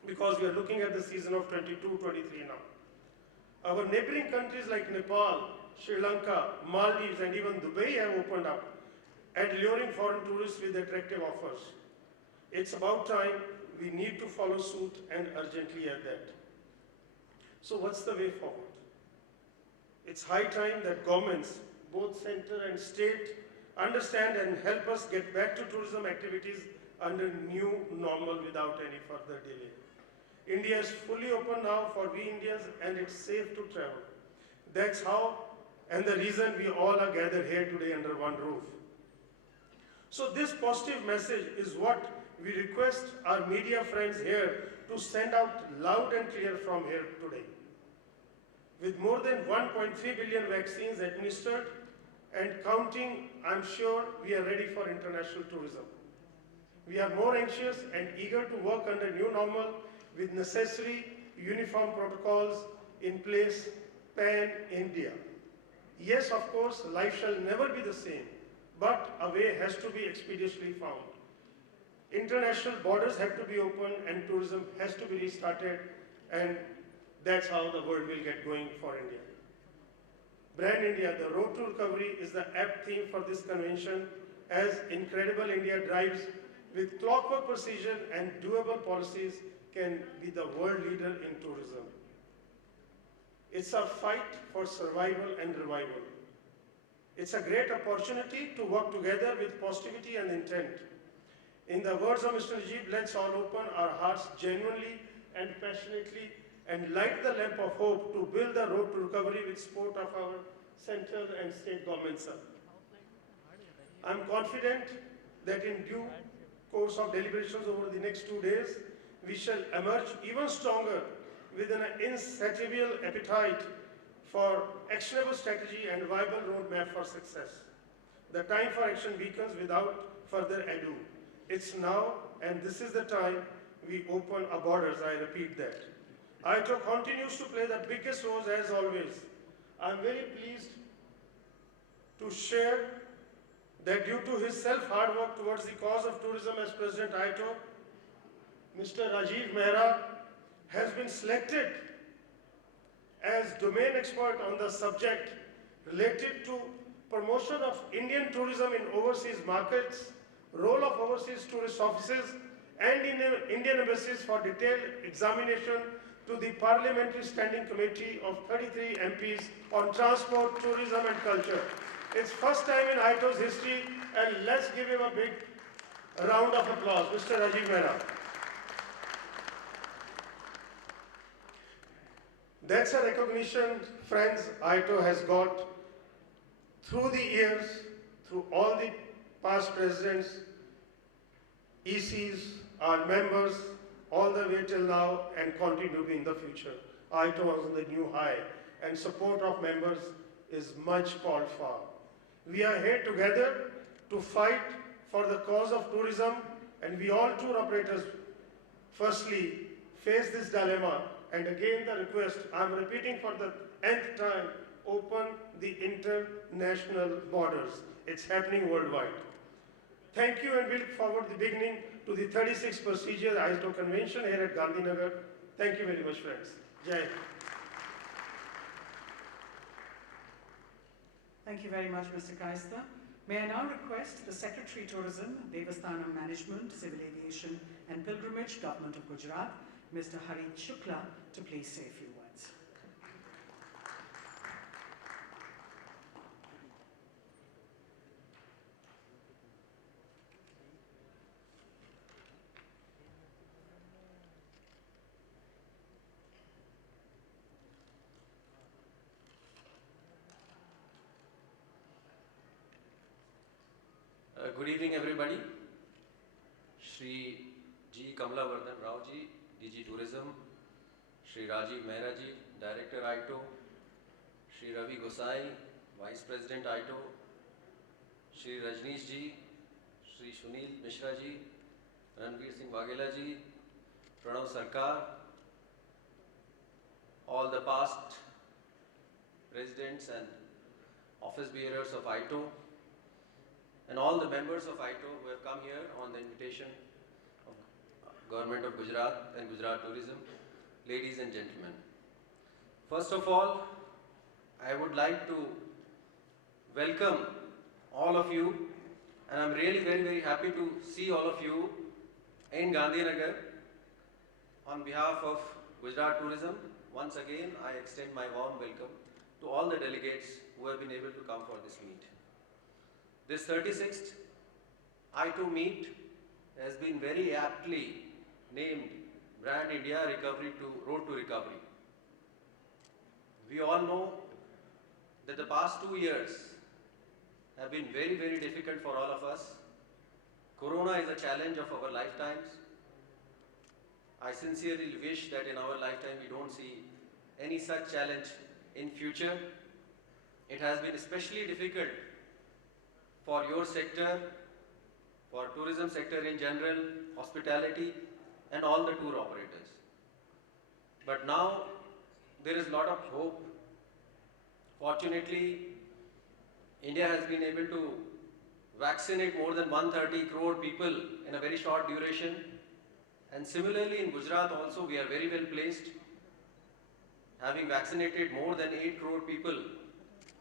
because we are looking at the season of 22-23 now. Our neighboring countries like Nepal, Sri Lanka, Maldives, and even Dubai have opened up and luring foreign tourists with attractive offers. It's about time we need to follow suit and urgently at that. So what's the way forward? It's high time that governments, both center and state, understand and help us get back to tourism activities under new normal without any further delay. India is fully open now for we Indians and it's safe to travel. That's how and the reason we all are gathered here today under one roof. So this positive message is what we request our media friends here to send out loud and clear from here today. With more than 1.3 billion vaccines administered and counting, I'm sure we are ready for international tourism. We are more anxious and eager to work under new normal with necessary uniform protocols in place pan-India. Yes, of course, life shall never be the same, but a way has to be expeditiously found. International borders have to be open and tourism has to be restarted, and that's how the world will get going for India. Brand India, the road to recovery, is the apt theme for this convention as Incredible India drives with clockwork precision and doable policies can be the world leader in tourism. It's a fight for survival and revival. It's a great opportunity to work together with positivity and intent. In the words of Mr. Najib, let's all open our hearts genuinely and passionately and light the lamp of hope to build the road to recovery with support of our central and state governments. I'm confident that in due course of deliberations over the next 2 days, we shall emerge even stronger with an insatiable appetite for actionable strategy and viable roadmap for success. The time for action beacons without further ado. It's now, and this is the time we open our borders, I repeat that. IATO continues to play the biggest role as always. I'm very pleased to share that due to his self-hard work towards the cause of tourism as President IATO, Mr. Rajiv Mehra has been selected as domain expert on the subject related to promotion of Indian tourism in overseas markets, role of overseas tourist offices, and Indian embassies for detailed examination to the Parliamentary Standing Committee of 33 MPs on transport, tourism and culture. It's first time in IATO's history, and let's give him a big round of applause, Mr. Rajiv Mehra. That's a recognition, friends, IATO has got through the years, through all the past presidents, ECs, our members, all the way till now and continue to be in the future. IATO was on the new high and support of members is much called for. We are here together to fight for the cause of tourism, and we all tour operators firstly face this dilemma. And again the request, I'm repeating for the nth time, open the international borders. It's happening worldwide. Thank you, and we look forward to the beginning to the 36th prestigious IATO convention here at Gandhinagar. Thank you very much, friends. Jai Hind. Thank you very much, Mr. Kaista. May I now request the Secretary Tourism, Devasthanam Management, Civil Aviation and Pilgrimage, Government of Gujarat, Mr. Hareet Shukla, to please say a few words. Good evening, everybody. Shri G. Kamala Vardhan Rao ji, DG Tourism, Shri Rajiv Mehra ji, Director IATO, Shri Ravi Gosai, Vice President IATO, Shri Rajneesh ji, Shri Sunil Mishra ji, Ranveer Singh Waghela ji, Pranav Sarkar, all the past presidents and office bearers of IATO, and all the members of IATO who have come here on the invitation of Government of Gujarat and Gujarat Tourism, ladies and gentlemen. First of all, I would like to welcome all of you, and I'm really very happy to see all of you in Gandhinagar. On behalf of Gujarat Tourism, once again I extend my warm welcome to all the delegates who have been able to come for this meet. This 36th IATO meet has been very aptly named Brand India Recovery to Road to Recovery. We all know that the past 2 years have been very difficult for all of us. Corona is a challenge of our lifetimes. I sincerely wish that in our lifetime we don't see any such challenge in future. It has been especially difficult for your sector, for tourism sector in general, hospitality, and all the tour operators. But now there is a lot of hope. Fortunately, India has been able to vaccinate more than 130 crore people in a very short duration. And similarly in Gujarat also we are very well placed, having vaccinated more than 8 crore people,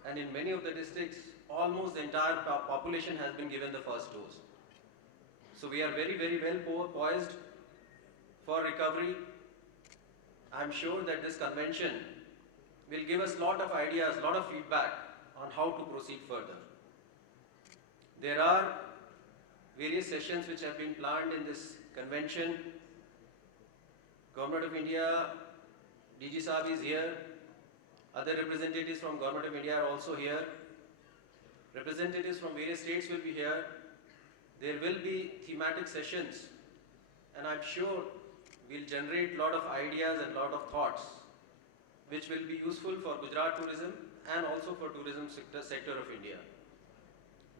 and in many of the districts almost the entire population has been given the first dose. So we are very well poised for recovery. I'm sure that this convention will give us a lot of ideas, a lot of feedback on how to proceed further. There are various sessions which have been planned in this convention. Government of India, DG Saab is here. Other representatives from Government of India are also here. Representatives from various states will be here. There will be thematic sessions, and I'm sure we'll generate a lot of ideas and a lot of thoughts which will be useful for Gujarat tourism and also for tourism sector of India.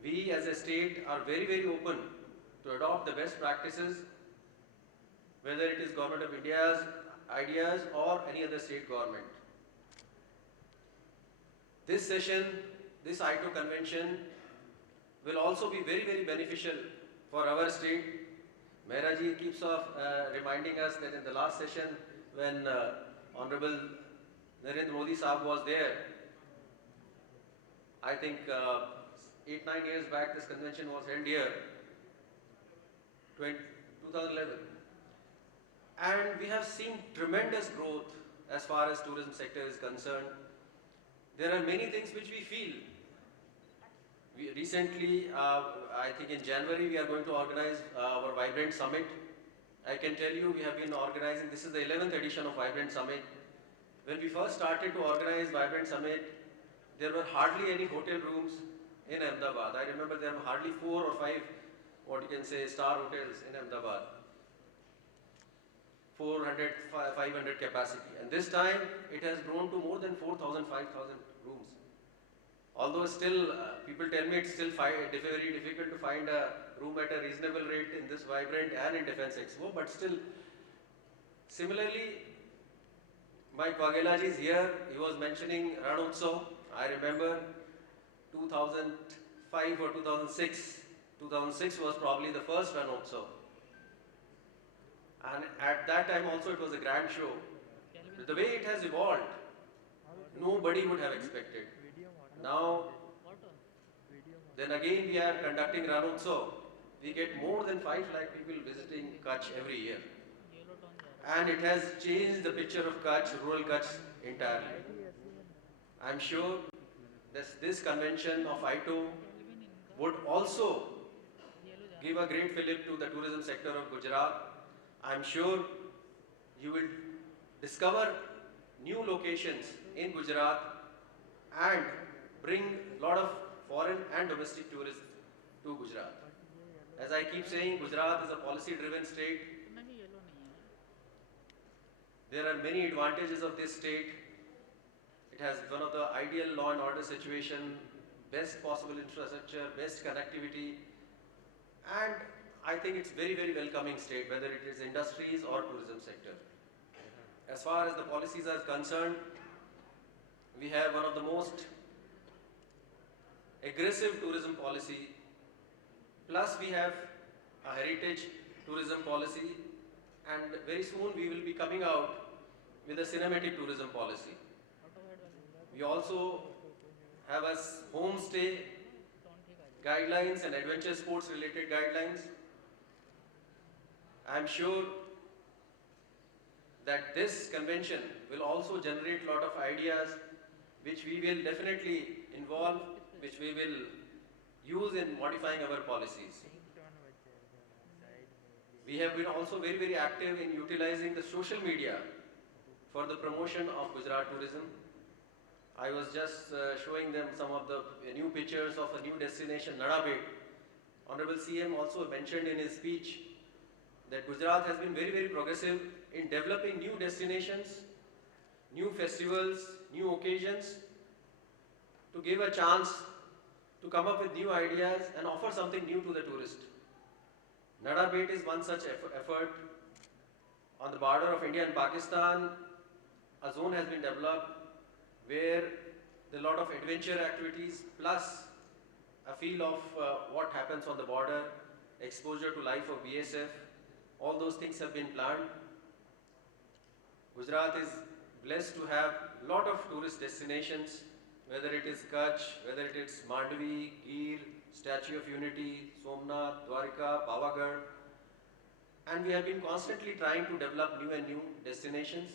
We as a state are very open to adopt the best practices, whether it is Government of India's ideas or any other state government. This session, this IATO convention will also be very beneficial for our state. Mehra ji keeps reminding us that in the last session when Honorable Narendra Modi Saab was there, I think 8-9 years back this convention was held here, 2011. And we have seen tremendous growth as far as tourism sector is concerned. There are many things which we feel. We recently, I think in January, we are going to organize our Vibrant Summit. I can tell you we have been organizing, this is the 11th edition of Vibrant Summit. When we first started to organize Vibrant Summit, there were hardly any hotel rooms in Ahmedabad. I remember there were hardly 4 or 5, what you can say, star hotels in Ahmedabad. 400, 500 capacity. And this time, it has grown to more than 4,000, 5,000 rooms. Although still, people tell me it's still very difficult to find a room at a reasonable rate in this Vibrant and in Defense Expo, but still, similarly, Mike Waghela ji is here. He was mentioning Ranotsav. I remember 2005 or 2006. 2006 was probably the first Ranotsav. and at that time also it was a grand show. But the way it has evolved, nobody would have expected. Now, then again we are conducting Ranotsav. We get more than 5 lakh people visiting Kutch every year. And it has changed the picture of Kutch, rural Kutch entirely. I'm sure this convention of IATO would also give a great fillip to the tourism sector of Gujarat. I'm sure you will discover new locations in Gujarat and bring a lot of foreign and domestic tourists to Gujarat. As I keep saying, Gujarat is a policy-driven state. There are many advantages of this state. It has one of the ideal law and order situation, best possible infrastructure, best connectivity, and I think it's very, very welcoming state, whether it is industries or tourism sector. As far as the policies are concerned, we have one of the most aggressive tourism policy, plus we have a heritage tourism policy, and very soon we will be coming out with a cinematic tourism policy. We also have a homestay guidelines and adventure sports related guidelines. I'm sure that this convention will also generate a lot of ideas which we will definitely involve, which we will use in modifying our policies. We have been also very, very active in utilizing the social media for the promotion of Gujarat tourism. I was just showing them some of the new pictures of a new destination, Hon'ble. Honorable CM also mentioned in his speech that Gujarat has been very, very progressive in developing new destinations, new festivals, new occasions, to give a chance to come up with new ideas and offer something new to the tourist. Hon'ble is one such effort. On the border of India and Pakistan, a zone has been developed where there are a lot of adventure activities plus a feel of what happens on the border, exposure to life of BSF, all those things have been planned. Gujarat is blessed to have a lot of tourist destinations, whether it is Kutch, whether it is Mandvi, Gir, Statue of Unity, Somnath, Dwarka, Pavagadh, and we have been constantly trying to develop new and new destinations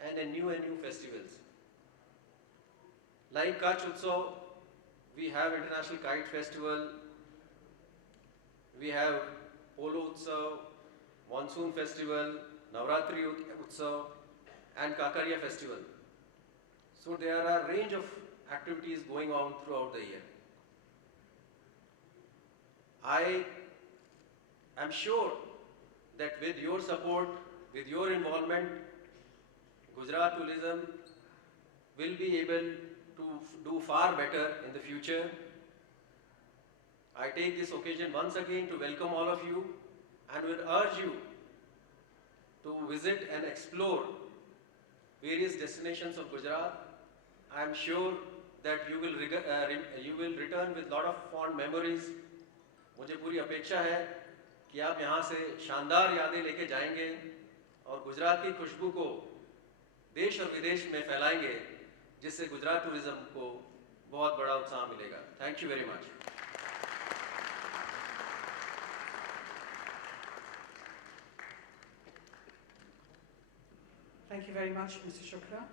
and new festivals. Like Kutch Utsav, we have International Kite Festival, we have Polo Utsav, Monsoon Festival, Navratri Utsav, and Kakariya Festival. So there are a range of activities going on throughout the year. I am sure that with your support, with your involvement, Gujarat tourism will be able to do far better in the future. I take this occasion once again to welcome all of you and will urge you to visit and explore various destinations of Gujarat. I am sure that you will return with a lot of fond memories. मुझे पूरी अपेक्षा है कि आप यहाँ से शानदार यादें लेके जाएंगे और गुजरात की खुशबू को देश और विदेश में फैलाएंगे, जिससे गुजरात टूरिज्म को बहुत बड़ा उत्साह मिलेगा. Thank you very much. Thank you very much, Mr. Shukla.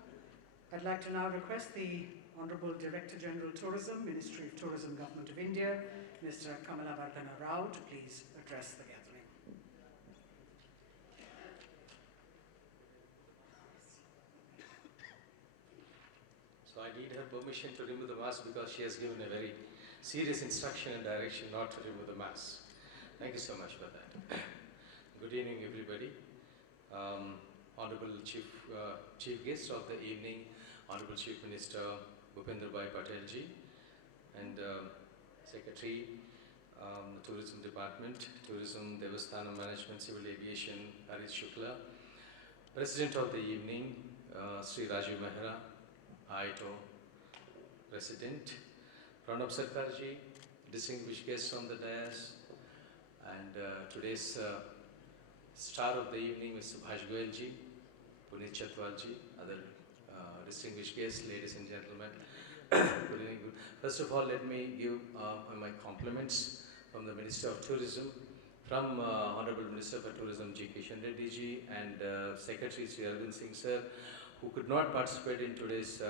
I'd like to now request the Honorable Director General Tourism, Ministry of Tourism, Government of India, Mr. Kamala Vardhan to please address the gathering. So I need her permission to remove the mask because she has given a very serious instruction and direction not to remove the mask. Thank you so much for that. Good evening, everybody. Honorable Chief Guest of the evening, Honorable Chief Minister Bhupendra Patel ji, and Secretary, Tourism Department, Tourism, Devasthana Management, Civil Aviation, Hareet Shukla, President of the evening, Shri Rajiv Mehra, IATO President, Pranab star of the evening, Mr. Subhash Goyalji, Puneet Chatwalji, other distinguished guests, ladies and gentlemen. Good evening. First of all, let me give my compliments from the Minister of Tourism, from Honorable Minister for Tourism G. Kishan Reddy ji and Secretary Shri Arvind Singh sir, who could not participate in today's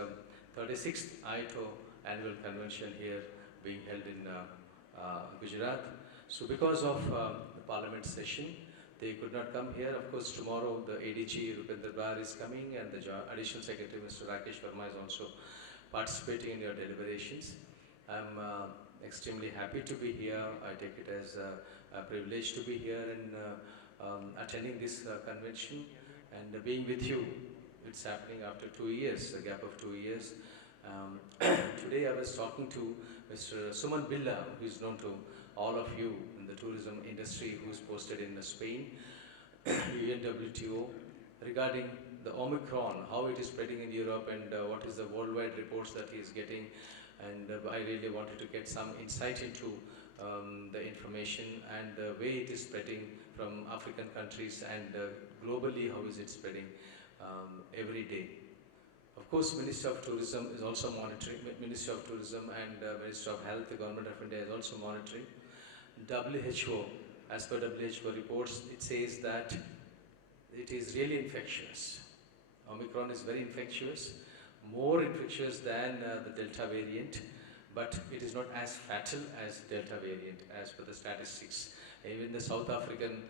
36th IATO annual convention here being held in Gujarat. So because of the parliament session, they could not come here. Of course, tomorrow the ADG Bhupendra is coming and the Additional Secretary Mr. Rakesh Verma is also participating in your deliberations. I'm extremely happy to be here. I take it as a privilege to be here and attending this convention and being with you. It's happening after 2 years, a gap of 2 years. Today I was talking to Mr. Suman Billa, who is known to all of you in the tourism industry, who is posted in Spain, UNWTO, regarding the Omicron, how it is spreading in Europe and what is the worldwide reports that he is getting. And I really wanted to get some insight into the information and the way it is spreading from African countries and globally, how is it spreading every day. Of course, Minister of Tourism is also monitoring, Minister of Tourism and Minister of Health, the Government of India is also monitoring. WHO, as per WHO reports, it says that it is really infectious. Omicron is very infectious, more infectious than the Delta variant, but it is not as fatal as Delta variant as per the statistics. Even the South African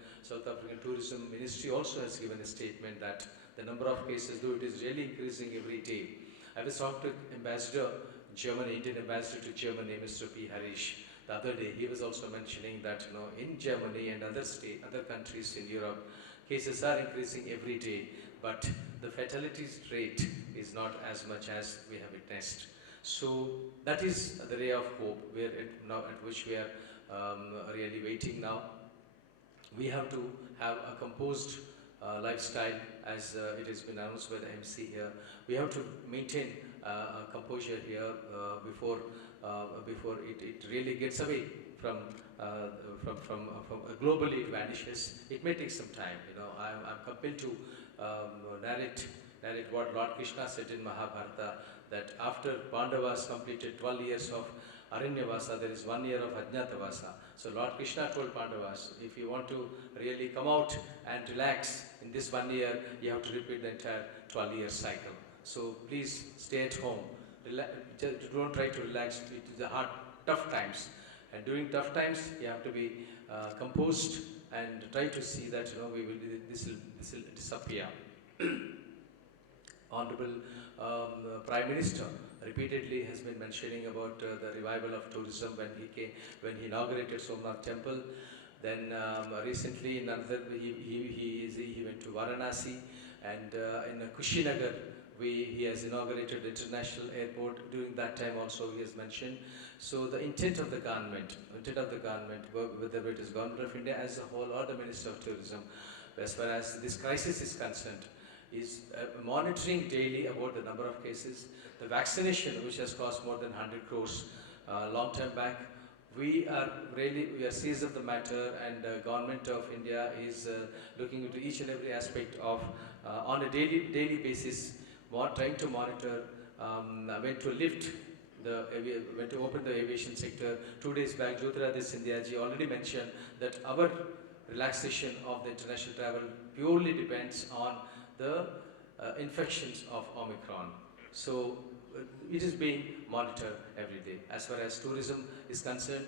Tourism Ministry also has given a statement that the number of cases, though it is really increasing every day. I was talking to Ambassador Germany, Indian Ambassador to Germany, Mr. P. Harish, the other day. He was also mentioning that in Germany and other countries in Europe, cases are increasing every day, but the fatality rate is not as much as we have witnessed. So that is the ray of hope at which we are really waiting now. We have to have a composed lifestyle, as it has been announced by the MC here. We have to maintain composure here before it really gets away from globally it vanishes. It may take some time. I'm compelled to narrate what Lord Krishna said in Mahabharata, that after Pandavas completed 12 years of Aranyavasa, there is 1 year of Ajnatavasa. So Lord Krishna told Pandavas, if you want to really come out and relax in this 1 year, you have to repeat the entire 12-year cycle. So please stay at home. Don't try to relax. It is a hard, tough times. And during tough times, you have to be composed and try to see that this will disappear. Honorable Prime Minister repeatedly has been mentioning about the revival of tourism when he inaugurated Somnath Temple. Then recently in another, he went to Varanasi, and in Kushinagar he has inaugurated the international airport. During that time also he has mentioned. So the intent of the government, whether it is Government of India as a whole or the Minister of Tourism, as far as this crisis is concerned, is monitoring daily about the number of cases. The vaccination, which has cost more than 100 crores long time back, we are seized of the matter, and Government of India is looking into each and every aspect of on a daily basis, trying to monitor when to open the aviation sector. 2 days back, Jyotiradish Scindia ji already mentioned that our relaxation of the international travel purely depends on the infections of Omicron. So it is being monitored every day. As far as tourism is concerned,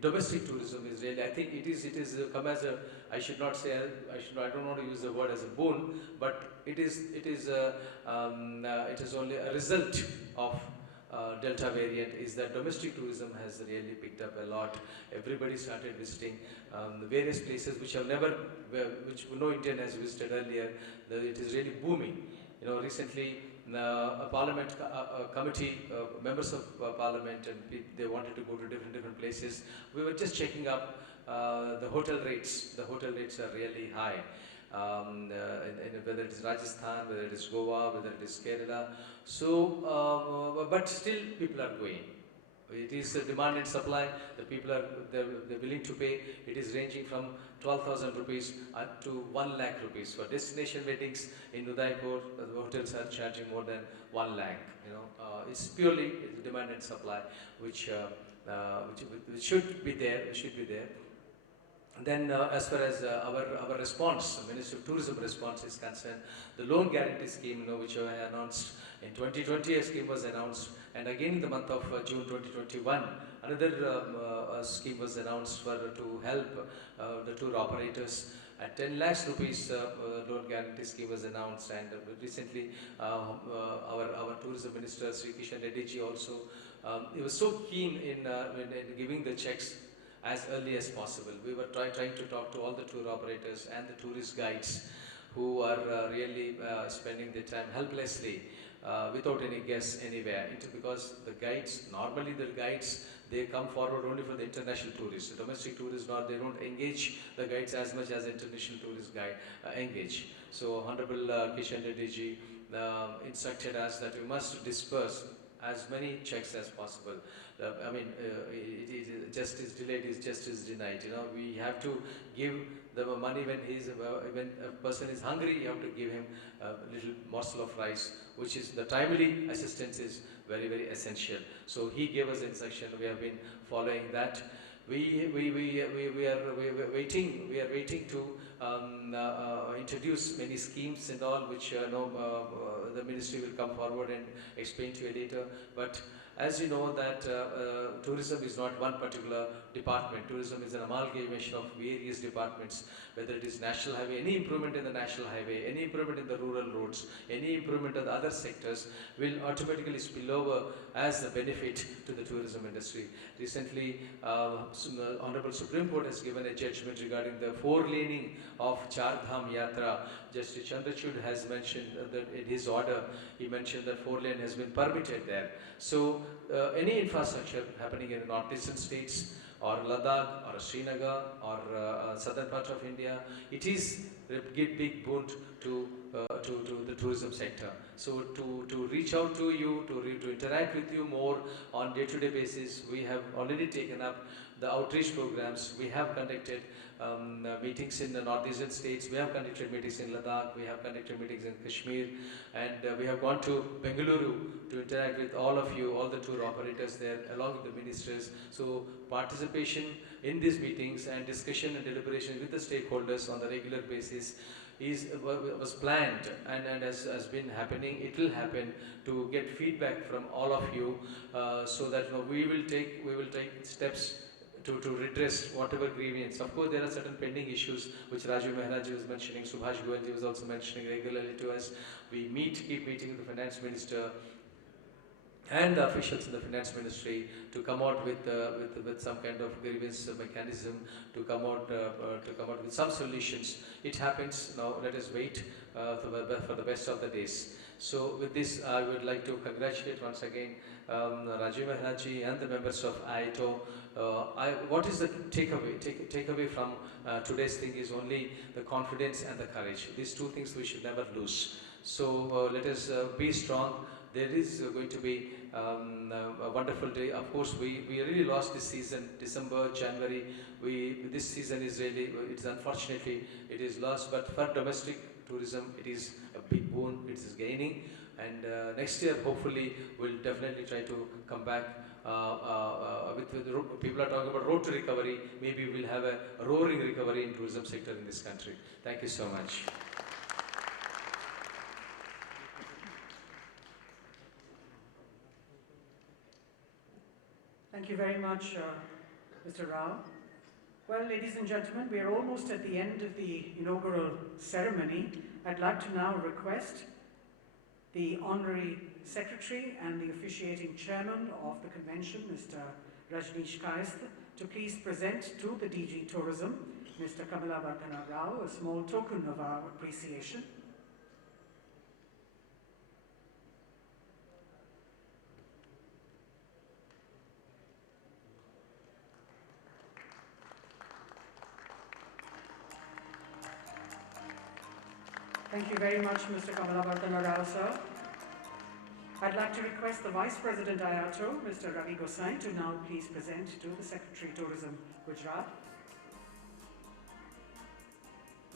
domestic tourism is really, I think it is come as a, I don't want to use the word as a boon, but it is only a result of Delta variant, is that domestic tourism has really picked up a lot. Everybody started visiting various places which no Indian has visited earlier. It is really booming. Recently a parliament committee, members of parliament, and they wanted to go to different places. We were just checking up the hotel rates. The hotel rates are really high. Whether it is Rajasthan, whether it is Goa, whether it is Kerala. So, but still people are going. It is demand and supply. The people are they're willing to pay. It is ranging from 12,000 rupees up to 1 lakh rupees. For destination weddings in Udaipur, the hotels are charging more than 1 lakh. It's purely demand and supply, which should be there. Should be there. Then, as far as our response, Ministry of Tourism response is concerned, the loan guarantee scheme, which I announced in 2020, a scheme was announced, and again in the month of June 2021, another scheme was announced to help the tour operators. At 10 lakhs rupees loan guarantee scheme was announced, and recently our tourism minister Shri Reddy ji also he was so keen in giving the checks as early as possible. We were trying to talk to all the tour operators and the tourist guides who are really spending their time helplessly without any guests anywhere. Because the guides, normally the guides, they come forward only for the international tourists. The domestic tourists, they don't engage the guides as much as the international tourist guide engage. So Hon'ble Kishan Reddy ji instructed us that we must disperse as many checks as possible. Justice delayed is justice denied. We have to give the money when a person is hungry. You have to give him a little morsel of rice, which is the timely assistance is very, very essential. So he gave us instruction. We have been following that. We are waiting to introduce many schemes and all, which the ministry will come forward and explain to you later. But as you know that tourism is not one particular department. Tourism is an amalgamation of various departments, whether it is national highway, any improvement in the national highway, any improvement in the rural roads, any improvement in the other sectors will automatically spill over as a benefit to the tourism industry. Recently, Honorable Supreme Court has given a judgment regarding the 4-laning of Char Dham Yatra. Justice Chandrachud has mentioned that in his order, he mentioned that 4-lane has been permitted there. So any infrastructure happening in the northeastern states or Ladakh or Srinagar or southern part of India, it is a big boon to the tourism sector. So to reach out to you, to interact with you more on day-to-day basis, we have already taken up the outreach programs. We have conducted meetings in the northeastern states. We have conducted meetings in Ladakh. We have conducted meetings in Kashmir, and we have gone to Bengaluru to interact with all of you, all the tour operators there, along with the ministers. So participation in these meetings and discussion and deliberation with the stakeholders on the regular basis was planned and has been happening. It will happen to get feedback from all of you, so that we will take steps to redress whatever grievance. Of course, there are certain pending issues which Rajiv Maharaj was mentioning, Subhash Goyalji was also mentioning regularly to us. We keep meeting with the finance minister and the officials in the finance ministry to come out with some kind of grievance mechanism, to come out with some solutions. It happens now. Let us wait for the best of the days. So with this, I would like to congratulate once again Rajiv Maharajji and the members of IATO. What is the takeaway from today's thing is only the confidence and the courage. These two things we should never lose. So let us be strong. There is going to be a wonderful day. Of course, we really lost this season, December, January. This season is really, it's unfortunately, it is lost. But for domestic tourism, it is a big boon. It is gaining. And next year, hopefully, we'll definitely try to come back. People are talking about road to recovery. Maybe we'll have a roaring recovery in tourism sector in this country. Thank you so much. Thank you very much, Mr. Rao. Well, ladies and gentlemen, we are almost at the end of the inaugural ceremony. I'd like to now request the Honorary Secretary and the officiating Chairman of the Convention, Mr. Rajneesh Kaist, to please present to the DG Tourism, Mr. Kamala Rao, a small token of our appreciation. Thank you very much, Mr. Kamala Rao, sir. I'd like to request the Vice President IATO, Mr. Ravi Gosai, to now please present to the Secretary Tourism, Gujarat.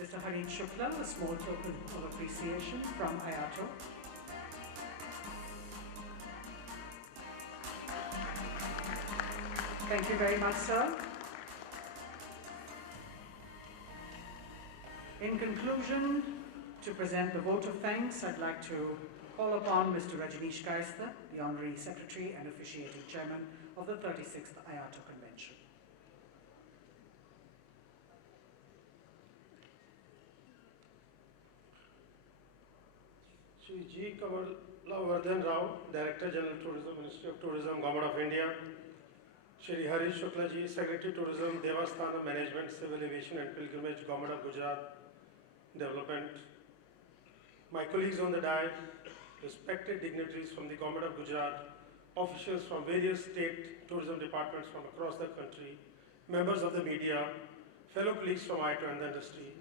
Mr. Hareet Shukla, a small token of appreciation from IATO. Thank you very much, sir. In conclusion, to present the vote of thanks, I'd like to call upon Mr. Rajneesh Kaistha, the Honorary Secretary and Officiating Chairman of the 36th IATO Convention. Shri Kamala Vardhan Rao, Director General Tourism, Ministry of Tourism, Govt of India. Shri Hareet Shukla ji, Secretary Tourism, Devasthana Management, Civil Aviation and Pilgrimage, Govt of Gujarat Development. My colleagues on the dais, respected dignitaries from the Govt of Gujarat, officials from various state tourism departments from across the country, members of the media, fellow colleagues from IATO and the industry,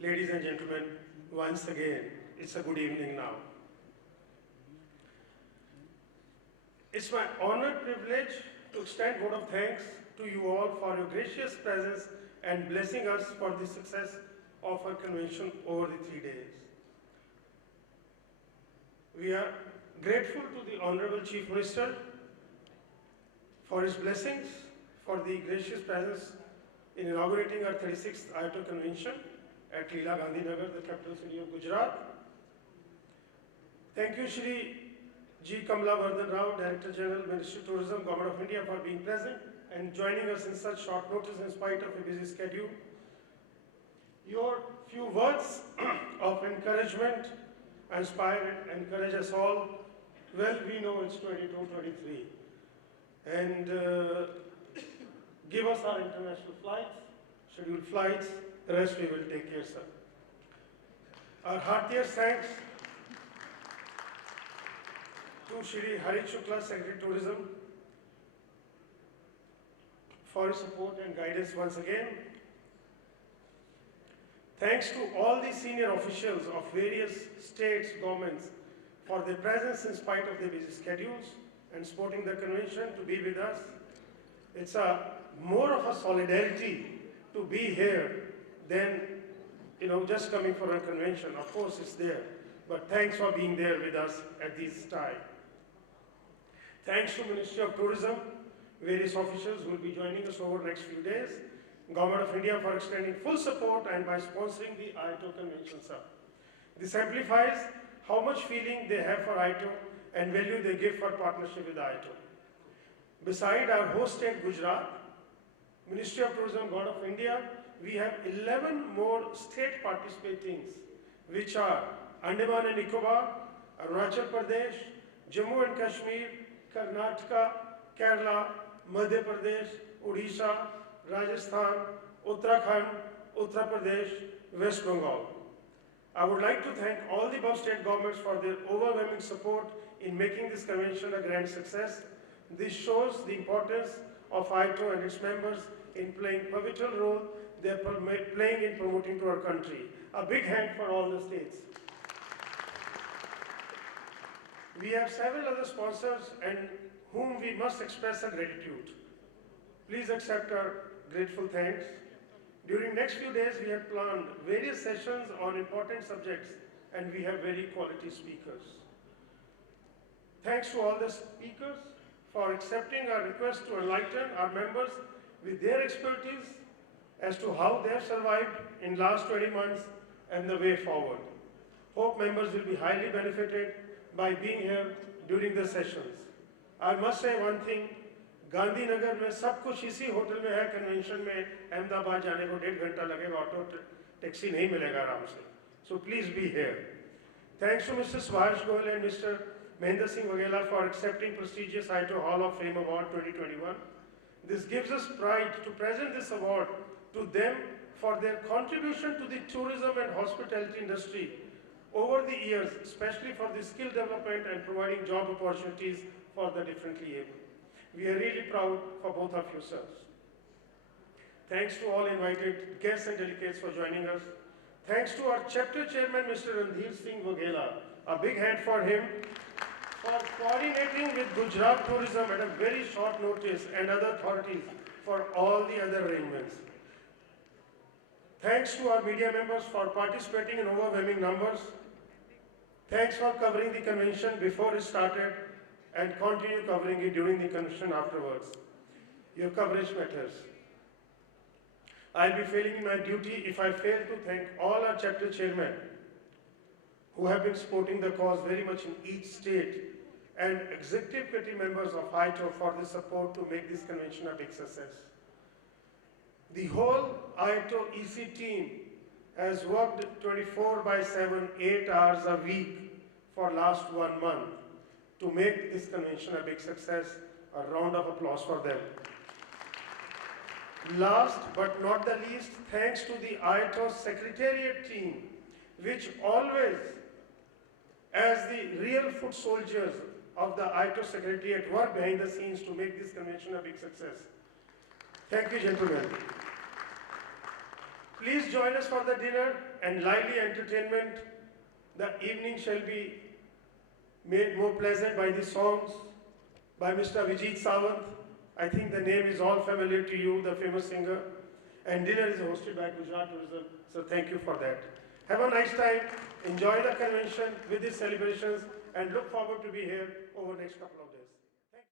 ladies and gentlemen, once again, it's a good evening now. It's my honor and privilege to extend a vote of thanks to you all for your gracious presence and blessing us for the success of our convention over the 3 days. We are grateful to the Honorable Chief Minister for his blessings, for the gracious presence in inaugurating our 36th IATO convention at Gandhinagar, the capital city of Gujarat. Thank you, Shri G. Kamala Vardhan Rao, Director General, Ministry of Tourism, Govt of India, for being present and joining us in such short notice in spite of a busy schedule. Your few words of encouragement inspire and encourage us all. Well, we know it's 22-23. And give us our international flights, scheduled flights, the rest we will take care, sir. Our heartiest thanks to Shri Hareet Shukla, Secretary Tourism, for his support and guidance once again. Thanks to all the senior officials of various states, governments, for their presence in spite of their busy schedules and supporting the convention to be with us. It's more of a solidarity to be here than just coming for a convention. Of course, it's there, but thanks for being there with us at this time. Thanks to Ministry of Tourism, various officials will be joining us over the next few days. Govt of India for extending full support and by sponsoring the IATO convention, sir. This amplifies how much feeling they have for IATO and value they give for partnership with IATO. Beside our host state Gujarat, Ministry of Tourism, Govt of India, we have 11 more state participating, which are Andaman and Nicobar, Arunachal Pradesh, Jammu and Kashmir, Karnataka, Kerala, Madhya Pradesh, Odisha, Rajasthan, Uttarakhand, Uttar Pradesh, West Bengal. I would like to thank all the above state governments for their overwhelming support in making this convention a grand success. This shows the importance of IATO and its members in playing a pivotal role they are playing in promoting to our country. A big hand for all the states. We have several other sponsors and whom we must express our gratitude. Please accept our grateful thanks. During next few days, we have planned various sessions on important subjects and we have very quality speakers. Thanks to all the speakers for accepting our request to enlighten our members with their expertise as to how they have survived in last 20 months and the way forward. Hope members will be highly benefited by being here during the sessions. I must say one thing, Gandhinagar में सब कुछ इसी hotel में है, convention में अहमदाबाद जाने को 1.5 घंटा लगेगा, ऑटो टैक्सी नहीं मिलेगा आराम से. So please be here. Thanks to Mr. Subhash Goyal and Mr. Mahendra Singh Waghela for accepting prestigious IATO Hall of Fame Award 2021. This gives us pride to present this award to them for their contribution to the tourism and hospitality industry over the years, especially for the skill development and providing job opportunities for the differently able. We are really proud for both of you, sirs. Thanks to all invited guests and delegates for joining us. Thanks to our chapter chairman, Mr. Randhir Singh Waghela. A big hand for him for coordinating with Gujarat Tourism at a very short notice and other authorities for all the other arrangements. Thanks to our media members for participating in overwhelming numbers. Thanks for covering the convention before it started and continue covering it during the convention afterwards. Your coverage matters. I'll be failing in my duty if I fail to thank all our chapter chairmen who have been supporting the cause very much in each state, and executive committee members of IATO for the support to make this convention a big success. The whole IATO EC team has worked 24/7, 8 hours a week for last 1 month to make this convention a big success. A round of applause for them. Last but not the least, thanks to the IATO Secretariat team, which always, as the real foot soldiers of the IATO Secretariat, work behind the scenes to make this convention a big success. Thank you, gentlemen. Please join us for the dinner and lively entertainment. The evening shall be made more pleasant by the songs by Mr. Vijit Sawant. I think the name is all familiar to you, the famous singer. And dinner is hosted by Gujarat Tourism, so thank you for that. Have a nice time, enjoy the convention with these celebrations, and look forward to be here over the next couple of